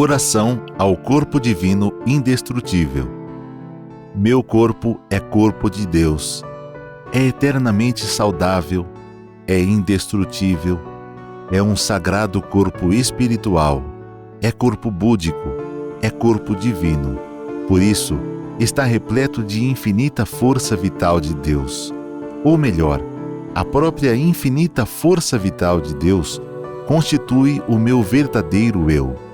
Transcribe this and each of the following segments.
Oração ao corpo divino indestrutível. Meu corpo é corpo de Deus. É eternamente saudável, é indestrutível, é um sagrado corpo espiritual, é corpo búdico, é corpo divino. Por isso, está repleto de infinita força vital de Deus. Ou melhor, a própria infinita força vital de Deus constitui o meu verdadeiro eu.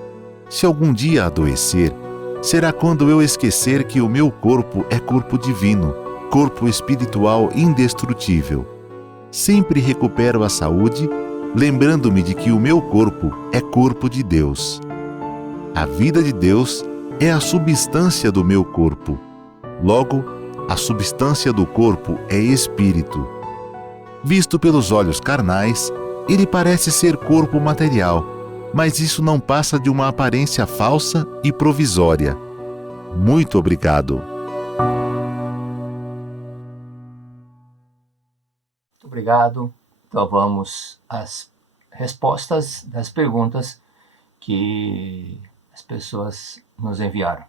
Se algum dia adoecer, será quando eu esquecer que o meu corpo é corpo divino, corpo espiritual indestrutível. Sempre recupero a saúde, lembrando-me de que o meu corpo é corpo de Deus. A vida de Deus é a substância do meu corpo. Logo, a substância do corpo é espírito. Visto pelos olhos carnais, ele parece ser corpo material, mas isso não passa de uma aparência falsa e provisória. Muito obrigado. Muito obrigado. Então vamos às respostas das perguntas que as pessoas nos enviaram.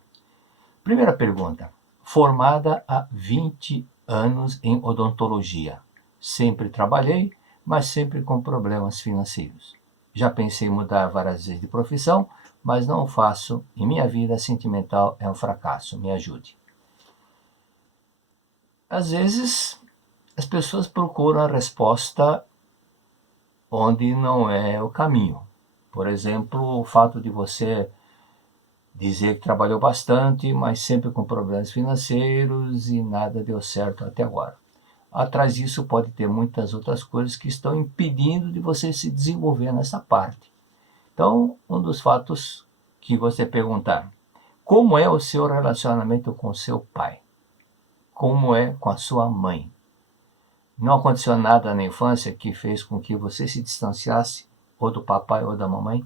Primeira pergunta. Formada há 20 anos em odontologia. Sempre trabalhei, mas sempre com problemas financeiros. Já pensei em mudar várias vezes de profissão, mas não o faço e minha vida sentimental é um fracasso. Me ajude. Às vezes, as pessoas procuram a resposta onde não é o caminho. Por exemplo, o fato de você dizer que trabalhou bastante, mas sempre com problemas financeiros e nada deu certo até agora. Atrás disso pode ter muitas outras coisas que estão impedindo de você se desenvolver nessa parte. Então, um dos fatos que você perguntar, como é o seu relacionamento com seu pai? Como é com a sua mãe? Não aconteceu nada na infância que fez com que você se distanciasse ou do papai ou da mamãe?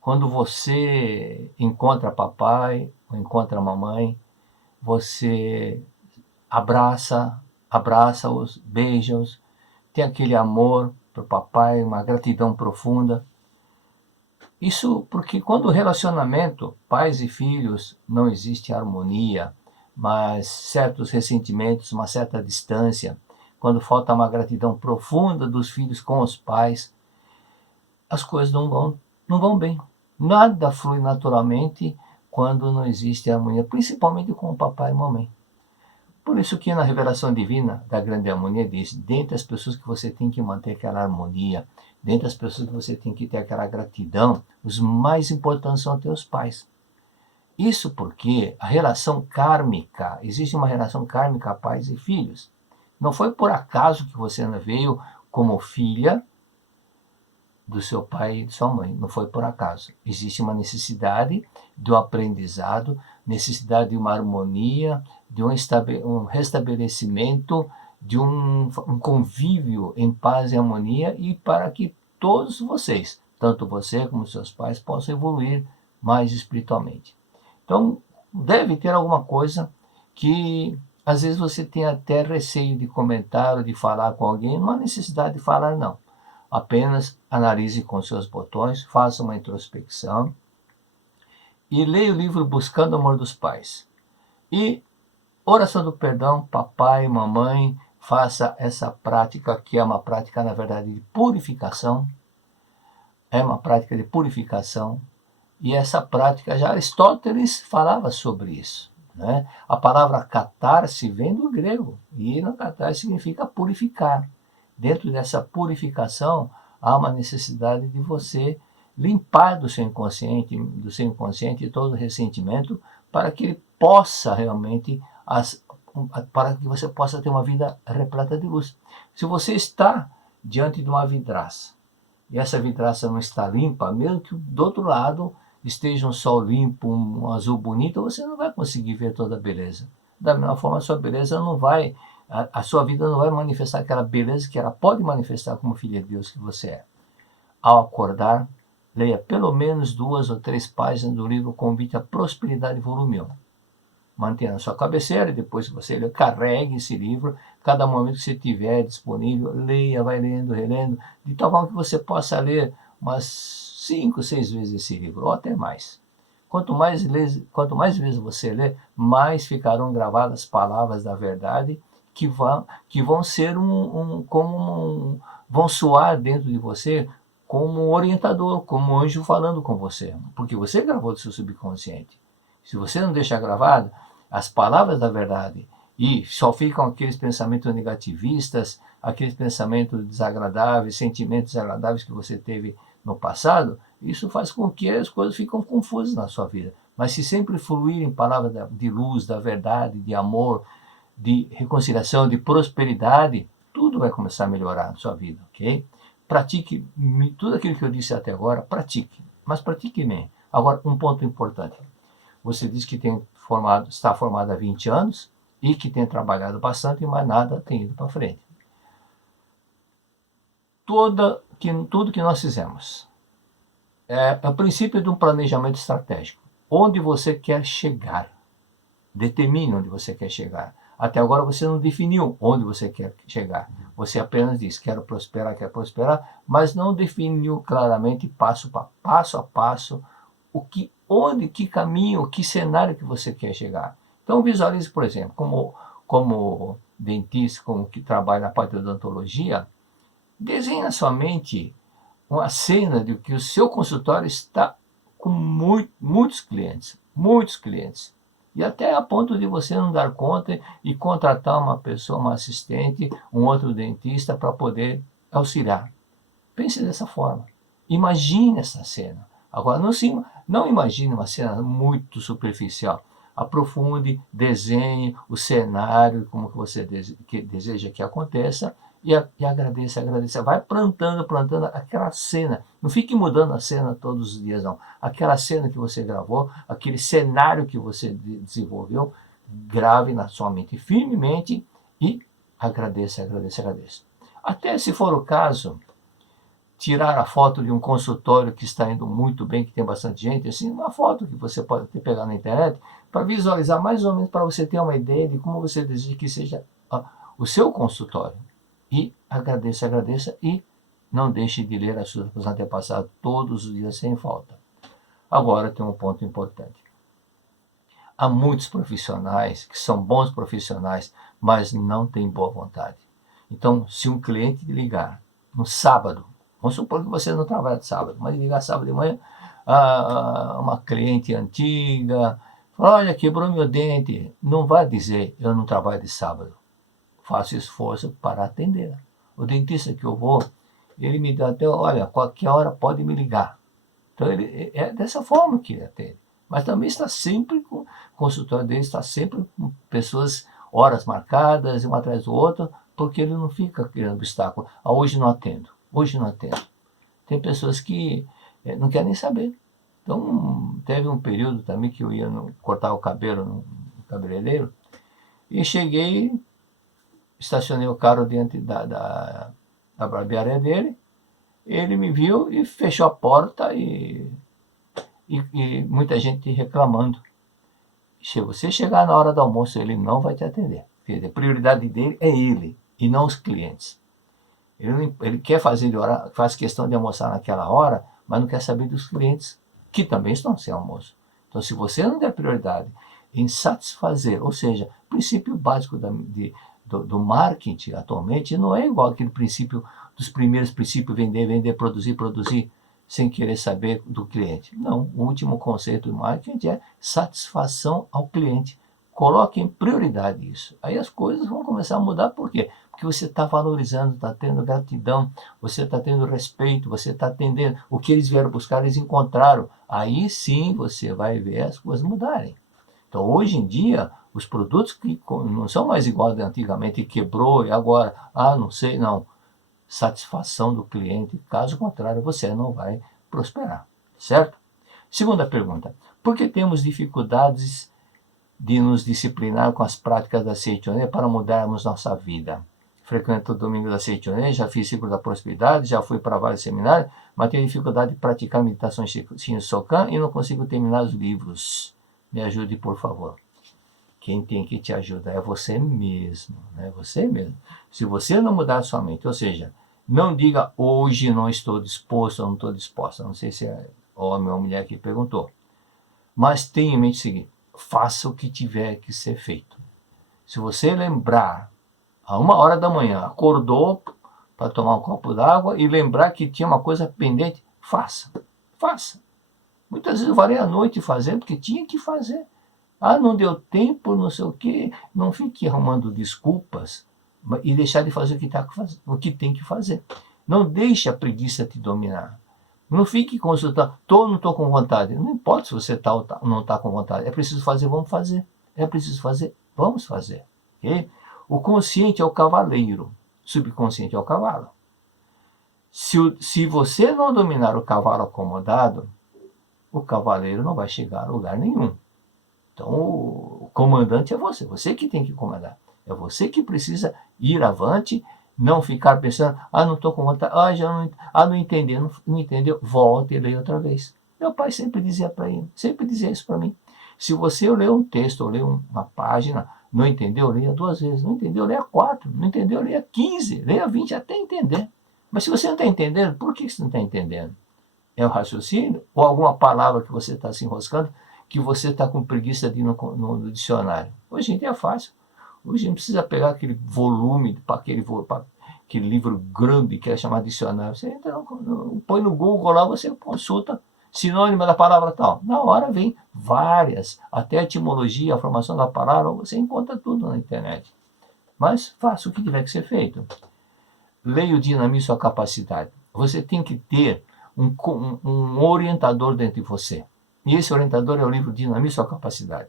Quando você encontra papai ou encontra mamãe, você abraça-os, beija-os, tem aquele amor para o papai, uma gratidão profunda. Isso porque quando o relacionamento, pais e filhos, não existe harmonia, mas certos ressentimentos, uma certa distância, quando falta uma gratidão profunda dos filhos com os pais, as coisas não vão bem. Nada flui naturalmente quando não existe harmonia, principalmente com o papai e mamãe. Por isso que na revelação divina da grande harmonia diz, dentre as pessoas que você tem que manter aquela harmonia, dentre as pessoas que você tem que ter aquela gratidão, os mais importantes são teus pais. Isso porque a relação kármica, existe uma relação kármica pais e filhos. Não foi por acaso que você veio como filha do seu pai e de sua mãe. Não foi por acaso. Existe uma necessidade do aprendizado, necessidade de uma harmonia, de um restabelecimento, de um convívio em paz e harmonia e para que todos vocês, tanto você como seus pais, possam evoluir mais espiritualmente. Então, deve ter alguma coisa que às vezes você tem até receio de comentar ou de falar com alguém, não há necessidade de falar não. Apenas analise com seus botões, faça uma introspecção e leia o livro Buscando o Amor dos Pais. E oração do perdão, papai, mamãe, faça essa prática, que é uma prática, na verdade, de purificação. É uma prática de purificação. E essa prática, já Aristóteles falava sobre isso. Né? A palavra catarse vem do grego, e no catarse significa purificar. Dentro dessa purificação, há uma necessidade de você limpar do seu inconsciente todo o ressentimento, para que ele possa realmente, para que você possa ter uma vida repleta de luz. Se você está diante de uma vidraça, e essa vidraça não está limpa, mesmo que do outro lado esteja um sol limpo, um azul bonito, você não vai conseguir ver toda a beleza. Da mesma forma, a sua beleza não vai, a sua vida não vai manifestar aquela beleza que ela pode manifestar como filha de Deus que você é. Ao acordar, leia pelo menos 2 ou 3 páginas do livro Convite à Prosperidade, volume 1. Mantenha na sua cabeceira e depois que você lê, carregue esse livro. Cada momento que você tiver disponível, leia, vai lendo, relendo, de tal forma que você possa ler umas 5, 6 vezes esse livro, ou até mais. Quanto mais vezes você lê, mais ficarão gravadas as palavras da verdade que vão ser vão soar dentro de você como um orientador, como um anjo falando com você, porque você gravou do seu subconsciente. Se você não deixar gravado as palavras da verdade e só ficam aqueles pensamentos negativistas, aqueles pensamentos desagradáveis, sentimentos desagradáveis que você teve no passado, isso faz com que as coisas ficam confusas na sua vida. Mas se sempre fluírem palavras de luz, da verdade, de amor, de reconciliação, de prosperidade, tudo vai começar a melhorar na sua vida, ok? Pratique tudo aquilo que eu disse até agora, pratique, mas pratique bem. Agora, um ponto importante. Você diz que está formado há 20 anos e que tem trabalhado bastante, mas nada tem ido para frente. Tudo que nós fizemos é o princípio de um planejamento estratégico. Onde você quer chegar. Determine onde você quer chegar. Até agora você não definiu onde você quer chegar. Você apenas diz, quero prosperar, mas não definiu claramente, passo a passo, que caminho, que cenário que você quer chegar. Então visualize, por exemplo, como dentista, como que trabalha na parte da odontologia, desenhe na sua mente uma cena de que o seu consultório está com muitos clientes, e até a ponto de você não dar conta e contratar uma pessoa, uma assistente, um outro dentista para poder auxiliar. Pense dessa forma. Imagine essa cena. Agora, não imagine uma cena muito superficial. Aprofunde, desenhe o cenário como que você deseja que aconteça e agradeça. Vai plantando aquela cena. Não fique mudando a cena todos os dias, não. Aquela cena que você gravou, aquele cenário que você desenvolveu, grave na sua mente firmemente e agradeça. Até se for o caso, tirar a foto de um consultório que está indo muito bem, que tem bastante gente, assim, uma foto que você pode pegar na internet, para visualizar mais ou menos, para você ter uma ideia de como você deseja que seja o seu consultório. E agradeça e não deixe de ler as suas antepassados todos os dias sem falta. Agora tem um ponto importante. Há muitos profissionais que são bons profissionais, mas não têm boa vontade. Então, se um cliente ligar no sábado, vamos supor que você não trabalha de sábado, mas ligar sábado de manhã, uma cliente antiga, fala, olha, quebrou meu dente, não vai dizer, eu não trabalho de sábado. Faço esforço para atender. O dentista que eu vou, ele me dá até, olha, qualquer hora pode me ligar. Então, é dessa forma que ele atende. Mas também está sempre com o consultório dele, está sempre com pessoas, horas marcadas, um atrás do outro, porque ele não fica criando obstáculo. Hoje não atendo. Tem pessoas que não querem nem saber. Então, teve um período também que eu ia cortar o cabelo no cabeleireiro, e cheguei, estacionei o carro diante da barbearia dele, ele me viu e fechou a porta e muita gente reclamando. Se você chegar na hora do almoço, ele não vai te atender. A prioridade dele é ele e não os clientes. Ele quer faz questão de almoçar naquela hora, mas não quer saber dos clientes, que também estão sem almoço. Então, se você não der prioridade em satisfazer, ou seja, o princípio básico do marketing atualmente não é igual aquele princípio dos primeiros princípios, vender, produzir, sem querer saber do cliente. Não, o último conceito do marketing é satisfação ao cliente. Coloque em prioridade isso. Aí as coisas vão começar a mudar. Por quê? Porque você está valorizando, está tendo gratidão, você está tendo respeito, você está atendendo. O que eles vieram buscar, eles encontraram. Aí sim você vai ver as coisas mudarem. Então, hoje em dia, os produtos que não são mais iguais de antigamente, quebrou e agora, não sei, não. Satisfação do cliente, caso contrário, você não vai prosperar, certo? Segunda pergunta, por que temos dificuldades de nos disciplinar com as práticas da Seitonê para mudarmos nossa vida? Frequento o domingo da Seitonê, já fiz ciclo da prosperidade, já fui para vários seminários, mas tenho dificuldade de praticar meditação Shinsokan e não consigo terminar os livros. Me ajude, por favor. Quem tem que te ajudar é você mesmo, né? Você mesmo. Se você não mudar a sua mente, ou seja, Não diga hoje não estou disposto ou não estou disposta. Não sei se é homem ou mulher que perguntou. Mas tenha em mente o seguinte: faça o que tiver que ser feito. Se você lembrar, a 1 hora da manhã, acordou para tomar um copo d'água e lembrar que tinha uma coisa pendente, faça. Faça. Muitas vezes eu varei a noite fazendo porque tinha que fazer. Ah, não deu tempo, não sei o quê. Não fique arrumando desculpas e deixar de fazer o que tem que fazer. Não deixe a preguiça te dominar. Não fique consultando, não estou com vontade. Não importa se você tá ou não está com vontade. É preciso fazer, vamos fazer. É preciso fazer, vamos fazer. Okay? O consciente é o cavaleiro, o subconsciente é o cavalo. Se você não dominar o cavalo acomodado, o cavaleiro não vai chegar a lugar nenhum. Então, o comandante é você que tem que comandar. É você que precisa ir avante, não ficar pensando, não estou com vontade, não entendeu, não entendeu, volta e leia outra vez. Meu pai sempre dizia isso para mim. Se você ler um texto, ou ler uma página, não entendeu, leia 2 vezes. Não entendeu, leia 4. Não entendeu, leia 15, leia 20, até entender. Mas se você não está entendendo, por que você não está entendendo? É o raciocínio? Ou alguma palavra que você está se enroscando, que você está com preguiça de ir no dicionário? Hoje em dia é fácil. Hoje não precisa pegar aquele volume, aquele livro grande que é chamado dicionário. Você entra, põe no Google lá, você consulta sinônimo da palavra tal. Na hora vem várias, até a etimologia, a formação da palavra, você encontra tudo na internet. Mas faça o que tiver que ser feito. Leia o Dinamize Sua Capacidade. Você tem que ter um orientador dentro de você. E esse orientador é o livro Dinamize Sua Capacidade.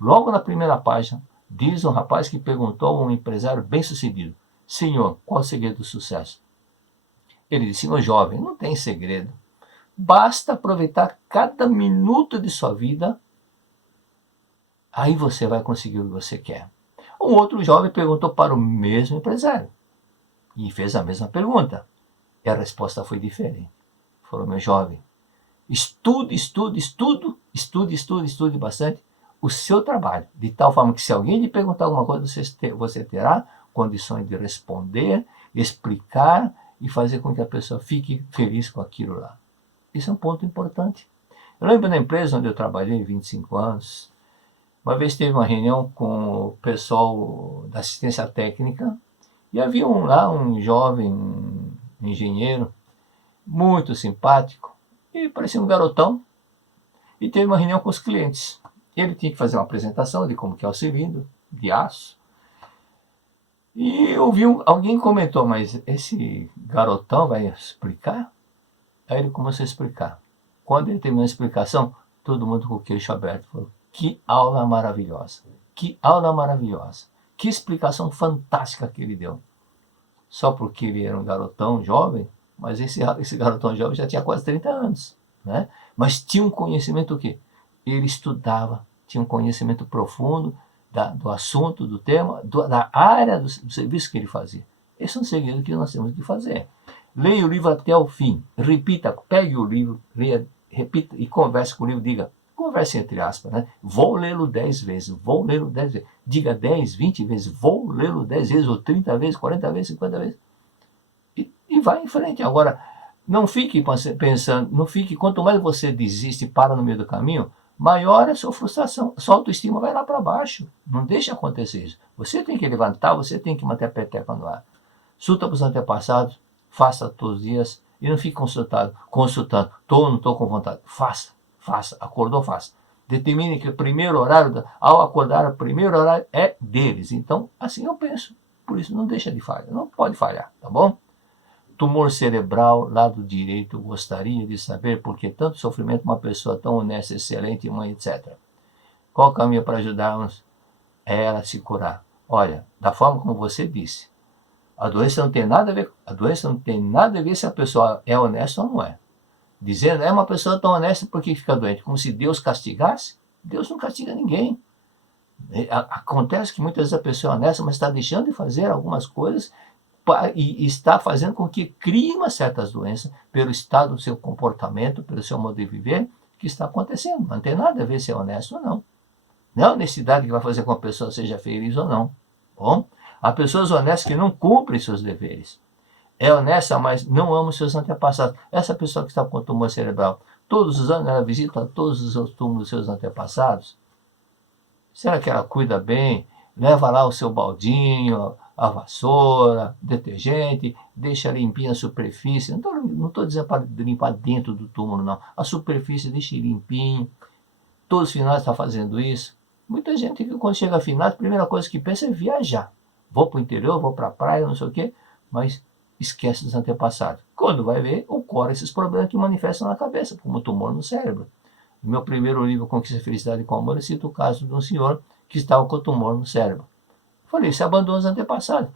Logo na primeira página, diz um rapaz que perguntou a um empresário bem-sucedido: Senhor, qual é o segredo do sucesso? Ele disse: meu jovem, não tem segredo. Basta aproveitar cada minuto de sua vida, aí você vai conseguir o que você quer. Um outro jovem perguntou para o mesmo empresário e fez a mesma pergunta. E a resposta foi diferente. Falou: meu jovem, estude bastante o seu trabalho, de tal forma que se alguém lhe perguntar alguma coisa, você terá condições de responder, explicar e fazer com que a pessoa fique feliz com aquilo lá. Isso é um ponto importante. Eu lembro na empresa onde eu trabalhei 25 anos, uma vez teve uma reunião com o pessoal da assistência técnica e havia lá um jovem engenheiro, muito simpático, e parecia um garotão, e teve uma reunião com os clientes. Ele tinha que fazer uma apresentação de como que é o cilindro de aço. E eu vi alguém comentou: mas esse garotão vai explicar? Aí ele começou a explicar. Quando ele terminou a explicação, todo mundo com o queixo aberto falou: que aula maravilhosa! Que aula maravilhosa! Que explicação fantástica que ele deu. Só porque ele era um garotão jovem, mas esse garotão jovem já tinha quase 30 anos. Né? Mas tinha um conhecimento o quê? Ele estudava, tinha um conhecimento profundo do assunto, do tema, da área do serviço que ele fazia. Esse é um segredo que nós temos que fazer. Leia o livro até o fim, repita, pegue o livro, leia, repita e converse com o livro, diga, converse entre aspas, né? Vou lê-lo 10 vezes, vou lê-lo 10 vezes, diga 10, 20 vezes, vou lê-lo 10 vezes, ou 30 vezes, 40 vezes, 50 vezes, e vai em frente. Agora, não fique pensando, quanto mais você desiste e para no meio do caminho, maior é a sua frustração, sua autoestima vai lá para baixo, não deixe acontecer isso. Você tem que levantar, você tem que manter a peteca no ar. Consulta para os antepassados, faça todos os dias e não fique consultando, não estou com vontade. Faça, acordou, faça. Determine que o primeiro horário, ao acordar, o primeiro horário é deles. Então, assim eu penso. Por isso, não deixa de falhar, não pode falhar, tá bom? Tumor cerebral, lado direito, gostaria de saber por que tanto sofrimento uma pessoa tão honesta, excelente, mãe, etc. Qual o caminho para ajudarmos ela a se curar? Olha, da forma como você disse, a doença não tem nada a ver se a pessoa é honesta ou não é. Dizendo, é uma pessoa tão honesta porque fica doente, como se Deus castigasse. Deus não castiga ninguém. Acontece que muitas vezes a pessoa é honesta, mas está deixando de fazer algumas coisas e está fazendo com que crie umas certas doenças pelo estado do seu comportamento, pelo seu modo de viver, que está acontecendo. Não tem nada a ver se é honesto ou não. Não é a honestidade que vai fazer com que a pessoa seja feliz ou não. Bom, há pessoas honestas que não cumprem seus deveres. é honesta, mas não ama os seus antepassados. Essa pessoa que está com tumor cerebral, todos os anos ela visita todos os túmulos dos seus antepassados? Será que ela cuida bem? Leva lá o seu baldinho, a vassoura, detergente, deixa limpinha a superfície. Não estou dizendo para limpar dentro do túmulo, não. A superfície deixa limpinho. Todos os finais estão fazendo isso. Muita gente que quando chega a finais, a primeira coisa que pensa é viajar. Vou para o interior, vou para a praia, não sei o quê, mas esquece dos antepassados. Quando vai ver, ocorrem esses problemas que manifestam na cabeça, como tumor no cérebro. No meu primeiro livro, Conquista a Felicidade com Amor, eu cito o caso de um senhor que estava com tumor no cérebro. Falei, você abandona os antepassados.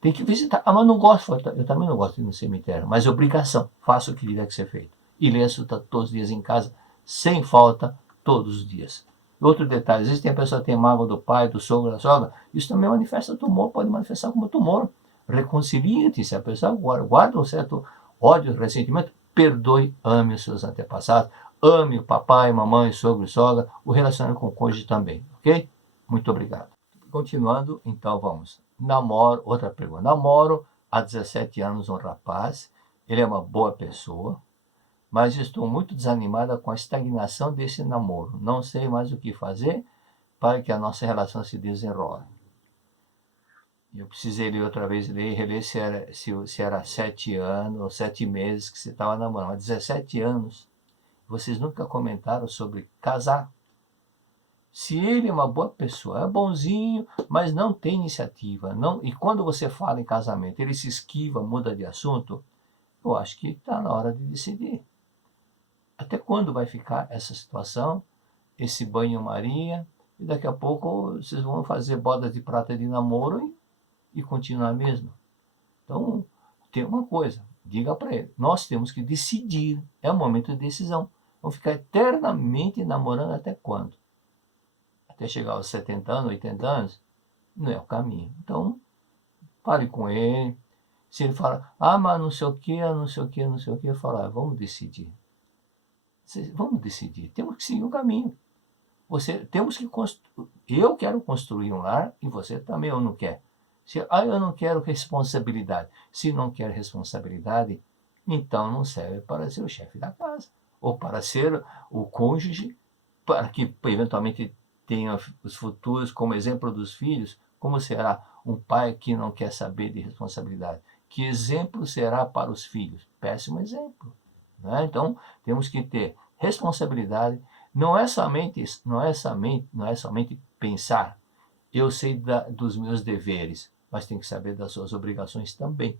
Tem que visitar. Ah, mas não gosto. Eu também não gosto de ir no cemitério, mas é obrigação. Faça o que tiver que ser feito. E leia todos os dias em casa, sem falta, todos os dias. Outro detalhe, às vezes tem a pessoa que tem mágoa do pai, do sogro, da sogra, isso também manifesta tumor, pode manifestar como tumor. Reconcilie-te, se a pessoa guarda um certo ódio, ressentimento, perdoe, ame os seus antepassados, ame o papai, mamãe, sogro e sogra, o relacionamento com o cônjuge também, ok? Muito obrigado. Continuando, então vamos. Namoro, outra pergunta. Namoro há 17 anos um rapaz, ele é uma boa pessoa, mas estou muito desanimada com a estagnação desse namoro. Não sei mais o que fazer para que a nossa relação se desenrole. Eu precisei ler outra vez, ler e reler se era 7 anos ou 7 meses que você estava namorando. Mas 17 anos, vocês nunca comentaram sobre casar. Se ele é uma boa pessoa, é bonzinho, mas não tem iniciativa, não, e quando você fala em casamento, ele se esquiva, muda de assunto, eu acho que está na hora de decidir. Até quando vai ficar essa situação, esse banho-maria, e daqui a pouco vocês vão fazer bodas de prata de namoro e continuar mesmo. Então, tem uma coisa, diga para ele, nós temos que decidir, é o momento de decisão. Vamos ficar eternamente namorando até quando? Até chegar aos 70 anos, 80 anos? Não é o caminho. Então, fale com ele. Se ele fala, ah, mas não sei o que, não sei o que, não sei o que, eu falo, ah, vamos decidir. Vamos decidir, temos que seguir um caminho. Temos que eu quero construir um lar e você também ou não quer. Eu não quero responsabilidade. Se não quer responsabilidade, então não serve para ser o chefe da casa. Ou para ser o cônjuge, para que eventualmente tenha os futuros como exemplo dos filhos. Como será um pai que não quer saber de responsabilidade? Que exemplo será para os filhos? Péssimo exemplo. Né? Então, temos que ter responsabilidade. Não é somente pensar, eu sei dos meus deveres, mas tem que saber das suas obrigações também.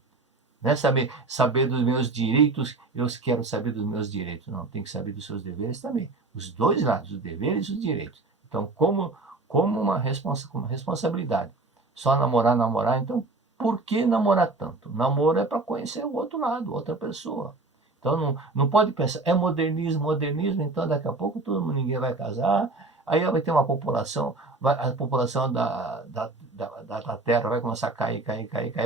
Não é saber dos meus direitos, eu quero saber dos meus direitos. Não, tem que saber dos seus deveres também. Os dois lados, os deveres e os direitos. Então, como uma responsabilidade. Só namorar, então, por que namorar tanto? Namoro é para conhecer o outro lado, outra pessoa. Então, não pode pensar, é modernismo, então daqui a pouco ninguém vai casar, aí vai ter uma população, a população da Terra vai começar a cair,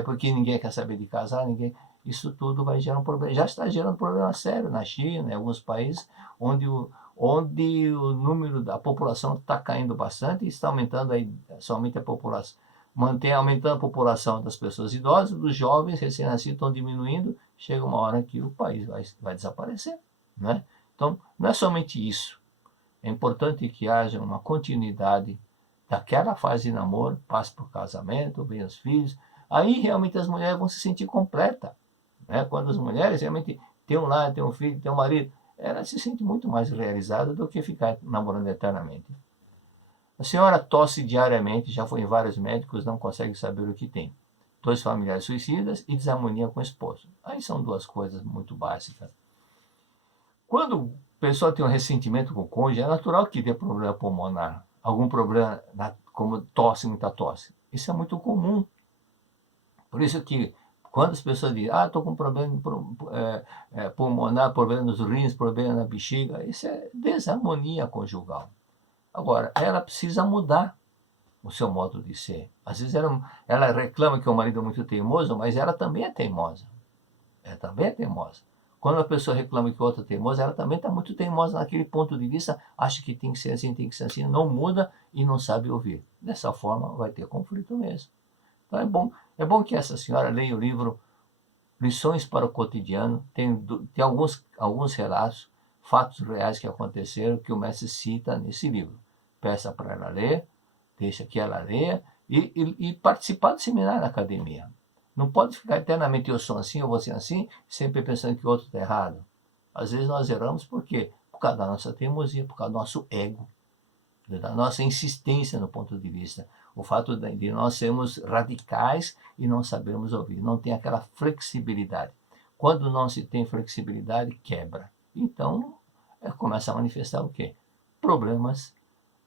porque ninguém quer saber de casar, isso tudo vai gerar um problema, já está gerando um problema sério na China, em alguns países, onde o número da população está caindo bastante e está aumentando aí, somente a população, aumentando a população das pessoas idosas, dos jovens recém-nascidos estão diminuindo, chega uma hora que o país vai desaparecer. Né? Então, não é somente isso. É importante que haja uma continuidade daquela fase de namoro, passe para o casamento, venha os filhos. Aí realmente as mulheres vão se sentir completas. Né? Quando as mulheres realmente têm um lar, têm um filho, têm um marido, ela se sente muito mais realizada do que ficar namorando eternamente. A senhora tosse diariamente, já foi em vários médicos, não consegue saber o que tem. 2 familiares suicidas e desarmonia com o esposo. Aí são 2 coisas muito básicas. Quando a pessoa tem um ressentimento com o cônjuge, é natural que dê problema pulmonar. Algum problema, como tosse, muita tosse. Isso é muito comum. Por isso que quando as pessoas dizem, estou com problema pulmonar, problema nos rins, problema na bexiga, isso é desarmonia conjugal. Agora, ela precisa mudar o seu modo de ser. Às vezes ela reclama que o marido é muito teimoso, mas ela também é teimosa. Quando a pessoa reclama que o outro é teimoso, ela também está muito teimosa naquele ponto de vista, acha que tem que ser assim, não muda e não sabe ouvir. Dessa forma vai ter conflito mesmo. Então é bom que essa senhora leia o livro Lições para o cotidiano, tem alguns relatos, fatos reais que aconteceram que o mestre cita nesse livro. Peça para ela ler, deixa que ela leia e participar do seminário na academia. Não pode ficar eternamente eu sou assim, eu vou ser assim, sempre pensando que o outro está errado. Às vezes nós erramos por quê? Por causa da nossa teimosia, por causa do nosso ego, da nossa insistência no ponto de vista. O fato de nós sermos radicais e não sabermos ouvir, não tem aquela flexibilidade. Quando não se tem flexibilidade, quebra. Então, começa a manifestar o quê? Problemas.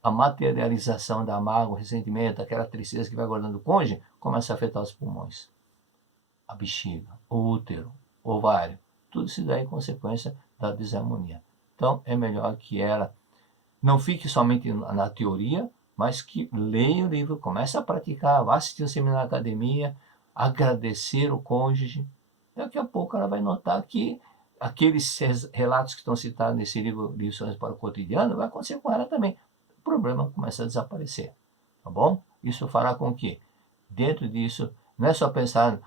A materialização da mágoa, o ressentimento, aquela tristeza que vai guardando o cônjuge, começa a afetar os pulmões, a bexiga, o útero, o ovário. Tudo se dá em consequência da desarmonia. Então, é melhor que ela não fique somente na teoria, mas que leia o livro, comece a praticar, vá assistir um seminário na academia, agradecer o cônjuge. Daqui a pouco ela vai notar que aqueles relatos que estão citados nesse livro Lições para o Cotidiano vai acontecer com ela também. O problema começa a desaparecer, tá bom? Isso fará com que, dentro disso, não é só pensar,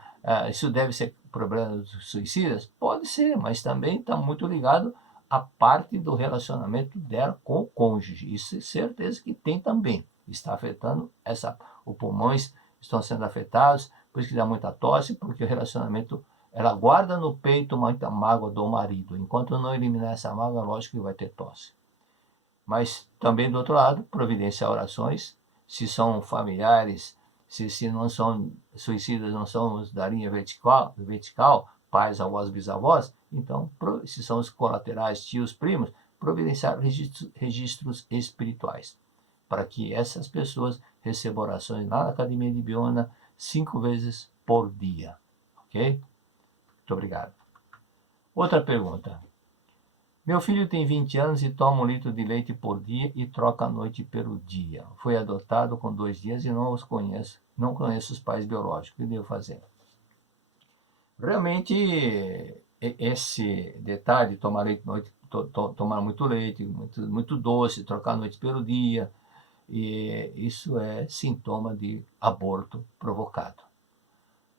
isso deve ser problema dos suicidas? Pode ser, mas também está muito ligado à parte do relacionamento dela com o cônjuge. Isso é certeza que tem também. Está afetando os pulmões estão sendo afetados, por isso que dá muita tosse, porque o relacionamento, ela guarda no peito muita mágoa do marido. Enquanto não eliminar essa mágoa, lógico que vai ter tosse. Mas também, do outro lado, providenciar orações, se são familiares, se não são suicidas, não são da linha vertical, pais, avós, bisavós, então, se são os colaterais, tios, primos, providenciar registros espirituais, para que essas pessoas recebam orações lá na Academia de Biona 5 vezes por dia. Ok? Muito obrigado. Outra pergunta. Meu filho tem 20 anos e toma 1 litro de leite por dia e troca a noite pelo dia. Foi adotado com 2 dias e não os conheço. Não conheço os pais biológicos. O que devo fazer? Realmente, esse detalhe de tomar leite noite, tomar muito leite, muito doce, trocar a noite pelo dia, e isso é sintoma de aborto provocado.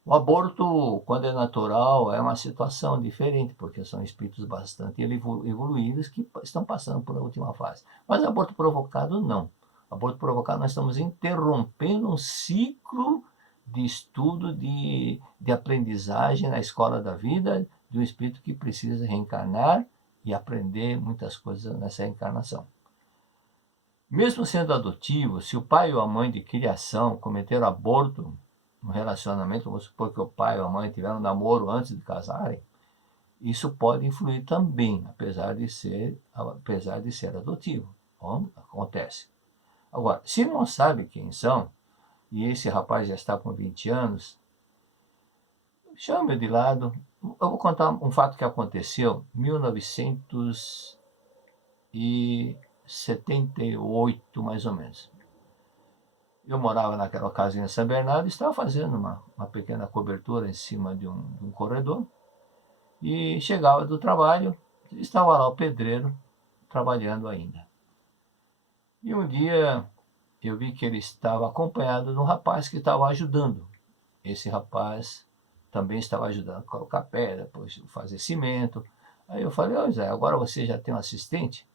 O aborto, quando é natural, é uma situação diferente, porque são espíritos bastante evoluídos que estão passando por a última fase. Mas aborto provocado, não. Aborto provocado, nós estamos interrompendo um ciclo de estudo, de aprendizagem na escola da vida, de um espírito que precisa reencarnar e aprender muitas coisas nessa reencarnação. Mesmo sendo adotivo, se o pai ou a mãe de criação cometeram aborto no relacionamento, vamos supor que o pai ou a mãe tiveram um namoro antes de casarem, isso pode influir também, apesar de ser adotivo. Bom, acontece. Agora, se não sabe quem são, e esse rapaz já está com 20 anos, chame-o de lado. Eu vou contar um fato que aconteceu em 1978, mais ou menos. Eu morava naquela casinha em São Bernardo e estava fazendo uma pequena cobertura em cima de um corredor. E chegava do trabalho, estava lá o pedreiro trabalhando ainda. E um dia eu vi que ele estava acompanhado de um rapaz que estava ajudando. Esse rapaz também estava ajudando a colocar pedra, depois fazer cimento. Aí eu falei, ô Zé, agora você já tem um assistente?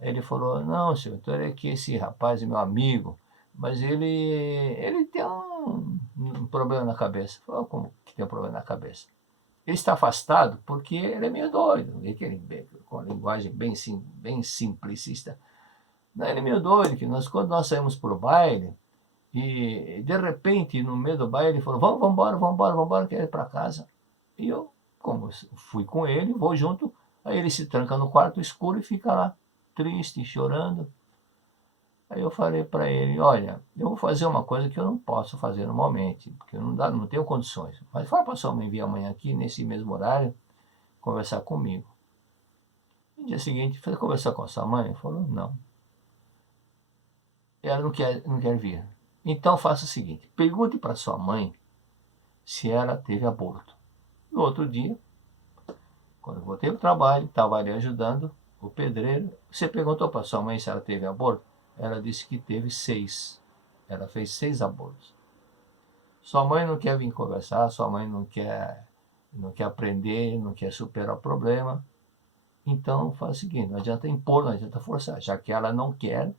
Aí ele falou, não, senhor, então é que esse rapaz é meu amigo, mas ele tem um problema na cabeça. Eu falei, como que tem um problema na cabeça? Ele está afastado porque ele é meio doido, com a linguagem bem simplicista. Ele é meio doido, que quando nós saímos para o baile, e de repente, no meio do baile, ele falou, vamos embora, quero ir para casa. E eu, como fui com ele, vou junto, aí ele se tranca no quarto escuro e fica lá, triste, chorando. Aí eu falei para ele, olha, eu vou fazer uma coisa que eu não posso fazer normalmente, porque eu não tenho condições. Mas fala para sua mãe vir amanhã aqui, nesse mesmo horário, conversar comigo. No dia seguinte, foi conversar com a sua mãe? Ele falou, não. Ela não quer vir. Então faça o seguinte, pergunte para sua mãe se ela teve aborto. No outro dia, quando eu voltei para o trabalho, estava ali ajudando o pedreiro. Você perguntou para sua mãe se ela teve aborto? Ela disse que teve 6. Ela fez 6 abortos. Sua mãe não quer vir conversar, sua mãe não quer não quer aprender, não quer superar o problema. Então, faz o seguinte, não adianta impor, não adianta forçar. Já que ela não quer,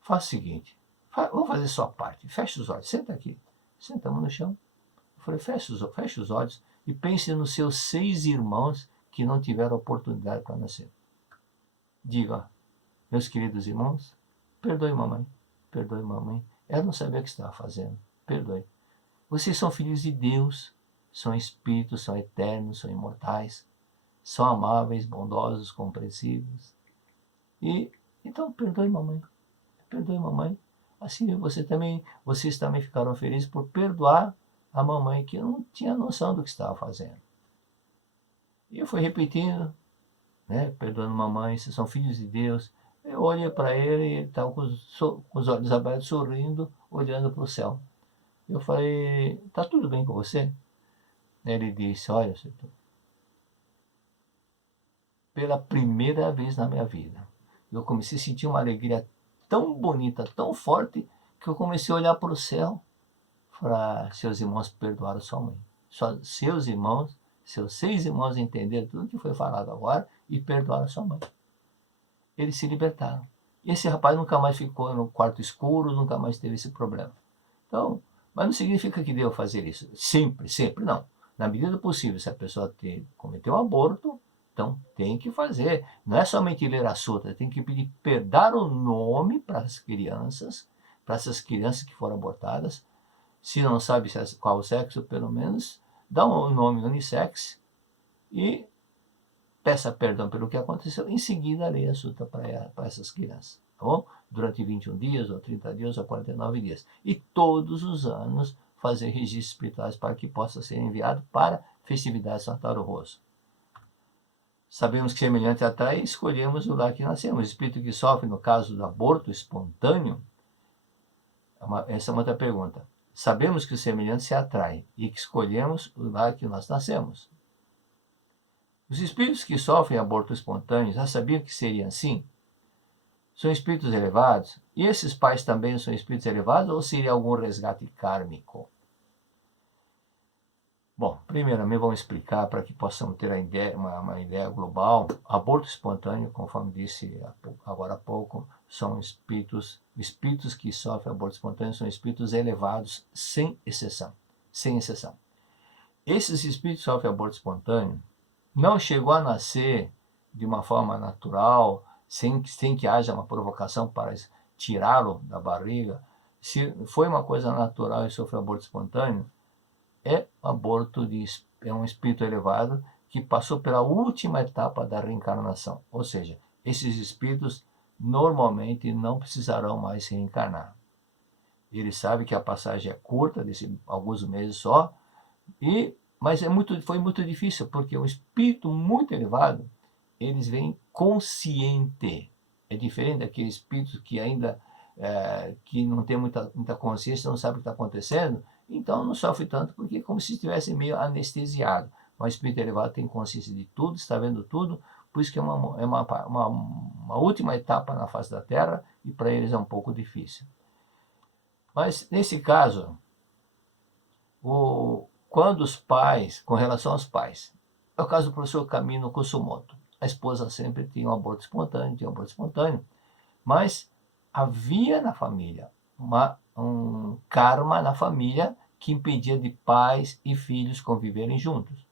faz o seguinte, vamos fazer sua parte. Fecha os olhos, senta aqui. Sentamos no chão. Eu falei, fecha os olhos e pense nos seus 6 irmãos que não tiveram oportunidade para nascer. Diga, meus queridos irmãos, perdoe mamãe, perdoe mamãe. Ela não sabia o que estava fazendo. Perdoe. Vocês são filhos de Deus, são espíritos, são eternos, são imortais, são amáveis, bondosos, compreensivos. E então perdoe mamãe, perdoe mamãe. Assim vocês também ficaram felizes por perdoar a mamãe que não tinha noção do que estava fazendo. E eu fui repetindo, né, perdoando mamãe, vocês são filhos de Deus. Eu olhei para ele e ele estava com os olhos abertos, sorrindo, olhando para o céu. Eu falei, tá tudo bem com você? Ele disse, olha, Setor, pela primeira vez na minha vida, eu comecei a sentir uma alegria tão bonita, tão forte, que eu comecei a olhar para o céu. Falei, seus irmãos perdoaram sua mãe. Seus irmãos, seus 6 irmãos entenderam tudo que foi falado agora e perdoaram sua mãe. Eles se libertaram. E esse rapaz nunca mais ficou no quarto escuro, nunca mais teve esse problema. Então, mas não significa que deva fazer isso. Sempre, sempre não. Na medida do possível, se a pessoa cometeu um aborto, então tem que fazer. Não é somente ler a sútra, tem que pedir, dar o nome para as crianças, para essas crianças que foram abortadas. Se não sabe qual o sexo, pelo menos dá um nome unissex e peça perdão pelo que aconteceu. Em seguida, leia a sútra para essas crianças. Tá bom? Durante 21 dias, ou 30 dias, ou 49 dias. E todos os anos fazer registros espirituais para que possa ser enviado para festividade de Santaro Rosso. Sabemos que semelhante atrai, escolhemos o lugar que nascemos. O espírito que sofre no caso do aborto espontâneo, essa é uma outra pergunta. Sabemos que o semelhante se atrai e que escolhemos o lugar que nós nascemos. Os espíritos que sofrem aborto espontâneo já sabiam que seria assim? São espíritos elevados? E esses pais também são espíritos elevados ou seria algum resgate kármico? Bom, primeiramente vamos explicar para que possamos ter uma ideia global. Aborto espontâneo, conforme disse agora há pouco, são espíritos que sofrem aborto espontâneo, são espíritos elevados, sem exceção. Sem exceção. Esses espíritos que sofrem aborto espontâneo não chegou a nascer de uma forma natural, sem que haja uma provocação para tirá-lo da barriga. Se foi uma coisa natural e sofreu aborto espontâneo, é um espírito elevado que passou pela última etapa da reencarnação. Ou seja, esses espíritos normalmente não precisarão mais se reencarnar. Ele sabe que a passagem é curta, de alguns meses só, mas foi muito difícil, porque o espírito muito elevado, eles vêm consciente. É diferente daquele espírito que ainda que não tem muita consciência, não sabe o que está acontecendo, então não sofre tanto, porque é como se estivesse meio anestesiado. Mas o espírito elevado tem consciência de tudo, está vendo tudo, por isso que é uma última etapa na face da Terra, e para eles é um pouco difícil. Mas, nesse caso, quando os pais, com relação aos pais, é o caso do professor Kamino Kusumoto. A esposa sempre tinha um aborto espontâneo, mas havia na família um karma na família que impedia de pais e filhos conviverem juntos.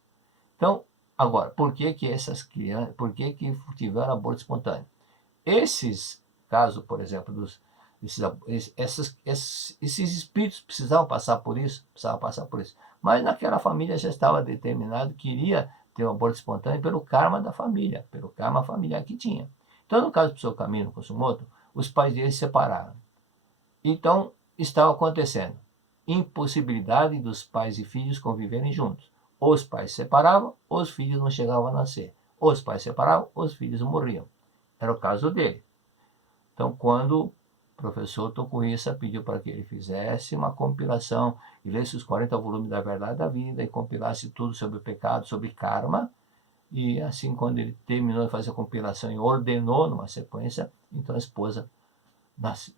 Então, agora, por que essas crianças, por que tiveram aborto espontâneo? Esses casos, por exemplo, esses espíritos precisavam passar por isso, mas naquela família já estava determinado que iria ter um aborto espontâneo pelo karma da família, pelo karma familiar que tinha. Então, no caso do professor Kamino Kusumoto, os pais dele se separaram. Então, estava acontecendo impossibilidade dos pais e filhos conviverem juntos. Ou os pais se separavam, ou os filhos não chegavam a nascer. Ou os pais se separavam, ou os filhos morriam. Era o caso dele. Então, quando o professor Tokuhisa pediu para que ele fizesse uma compilação e lesse os 40 volumes da Verdade da Vida e compilasse tudo sobre o pecado, sobre karma, e assim, quando ele terminou de fazer a compilação e ordenou numa sequência, então a esposa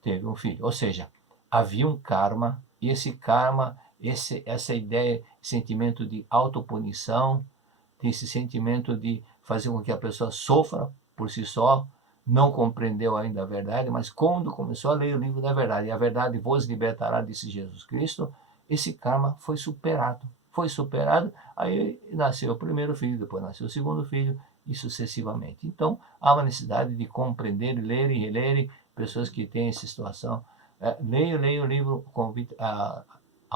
teve um filho. Ou seja, havia um karma, e esse karma essa ideia, sentimento de autopunição, esse sentimento de fazer com que a pessoa sofra por si só, não compreendeu ainda a verdade, mas quando começou a ler o livro da verdade, e a verdade vos libertará, disse Jesus Cristo, esse karma foi superado. Foi superado, aí nasceu o primeiro filho, depois nasceu o segundo filho, e sucessivamente. Então, há uma necessidade de compreender, ler e reler, pessoas que têm essa situação. Leia o livro A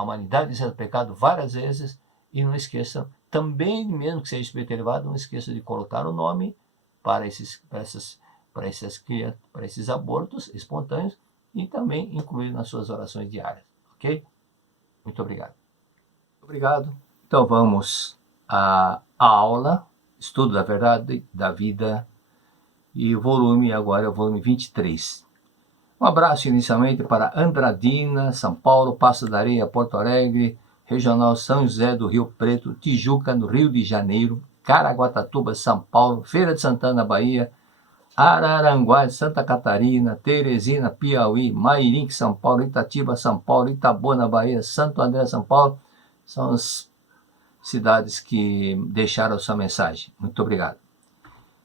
Humanidade Sem Pecado várias vezes, e não esqueçam, também, mesmo que seja espírito elevado, não esqueça de colocar o nome para esses abortos espontâneos e também incluir nas suas orações diárias, ok? Muito obrigado. Obrigado. Então vamos à aula, Estudo da Verdade, da Vida, e o volume agora é o volume 23. Um abraço inicialmente para Andradina, São Paulo, Passo da Areia, Porto Alegre, Regional São José do Rio Preto, Tijuca, no Rio de Janeiro, Caraguatatuba, São Paulo, Feira de Santana, Bahia, Araranguá, Santa Catarina, Teresina, Piauí, Mairim, São Paulo, Itatiba, São Paulo, Itabuna, Bahia, Santo André, São Paulo. São as cidades que deixaram sua mensagem. Muito obrigado.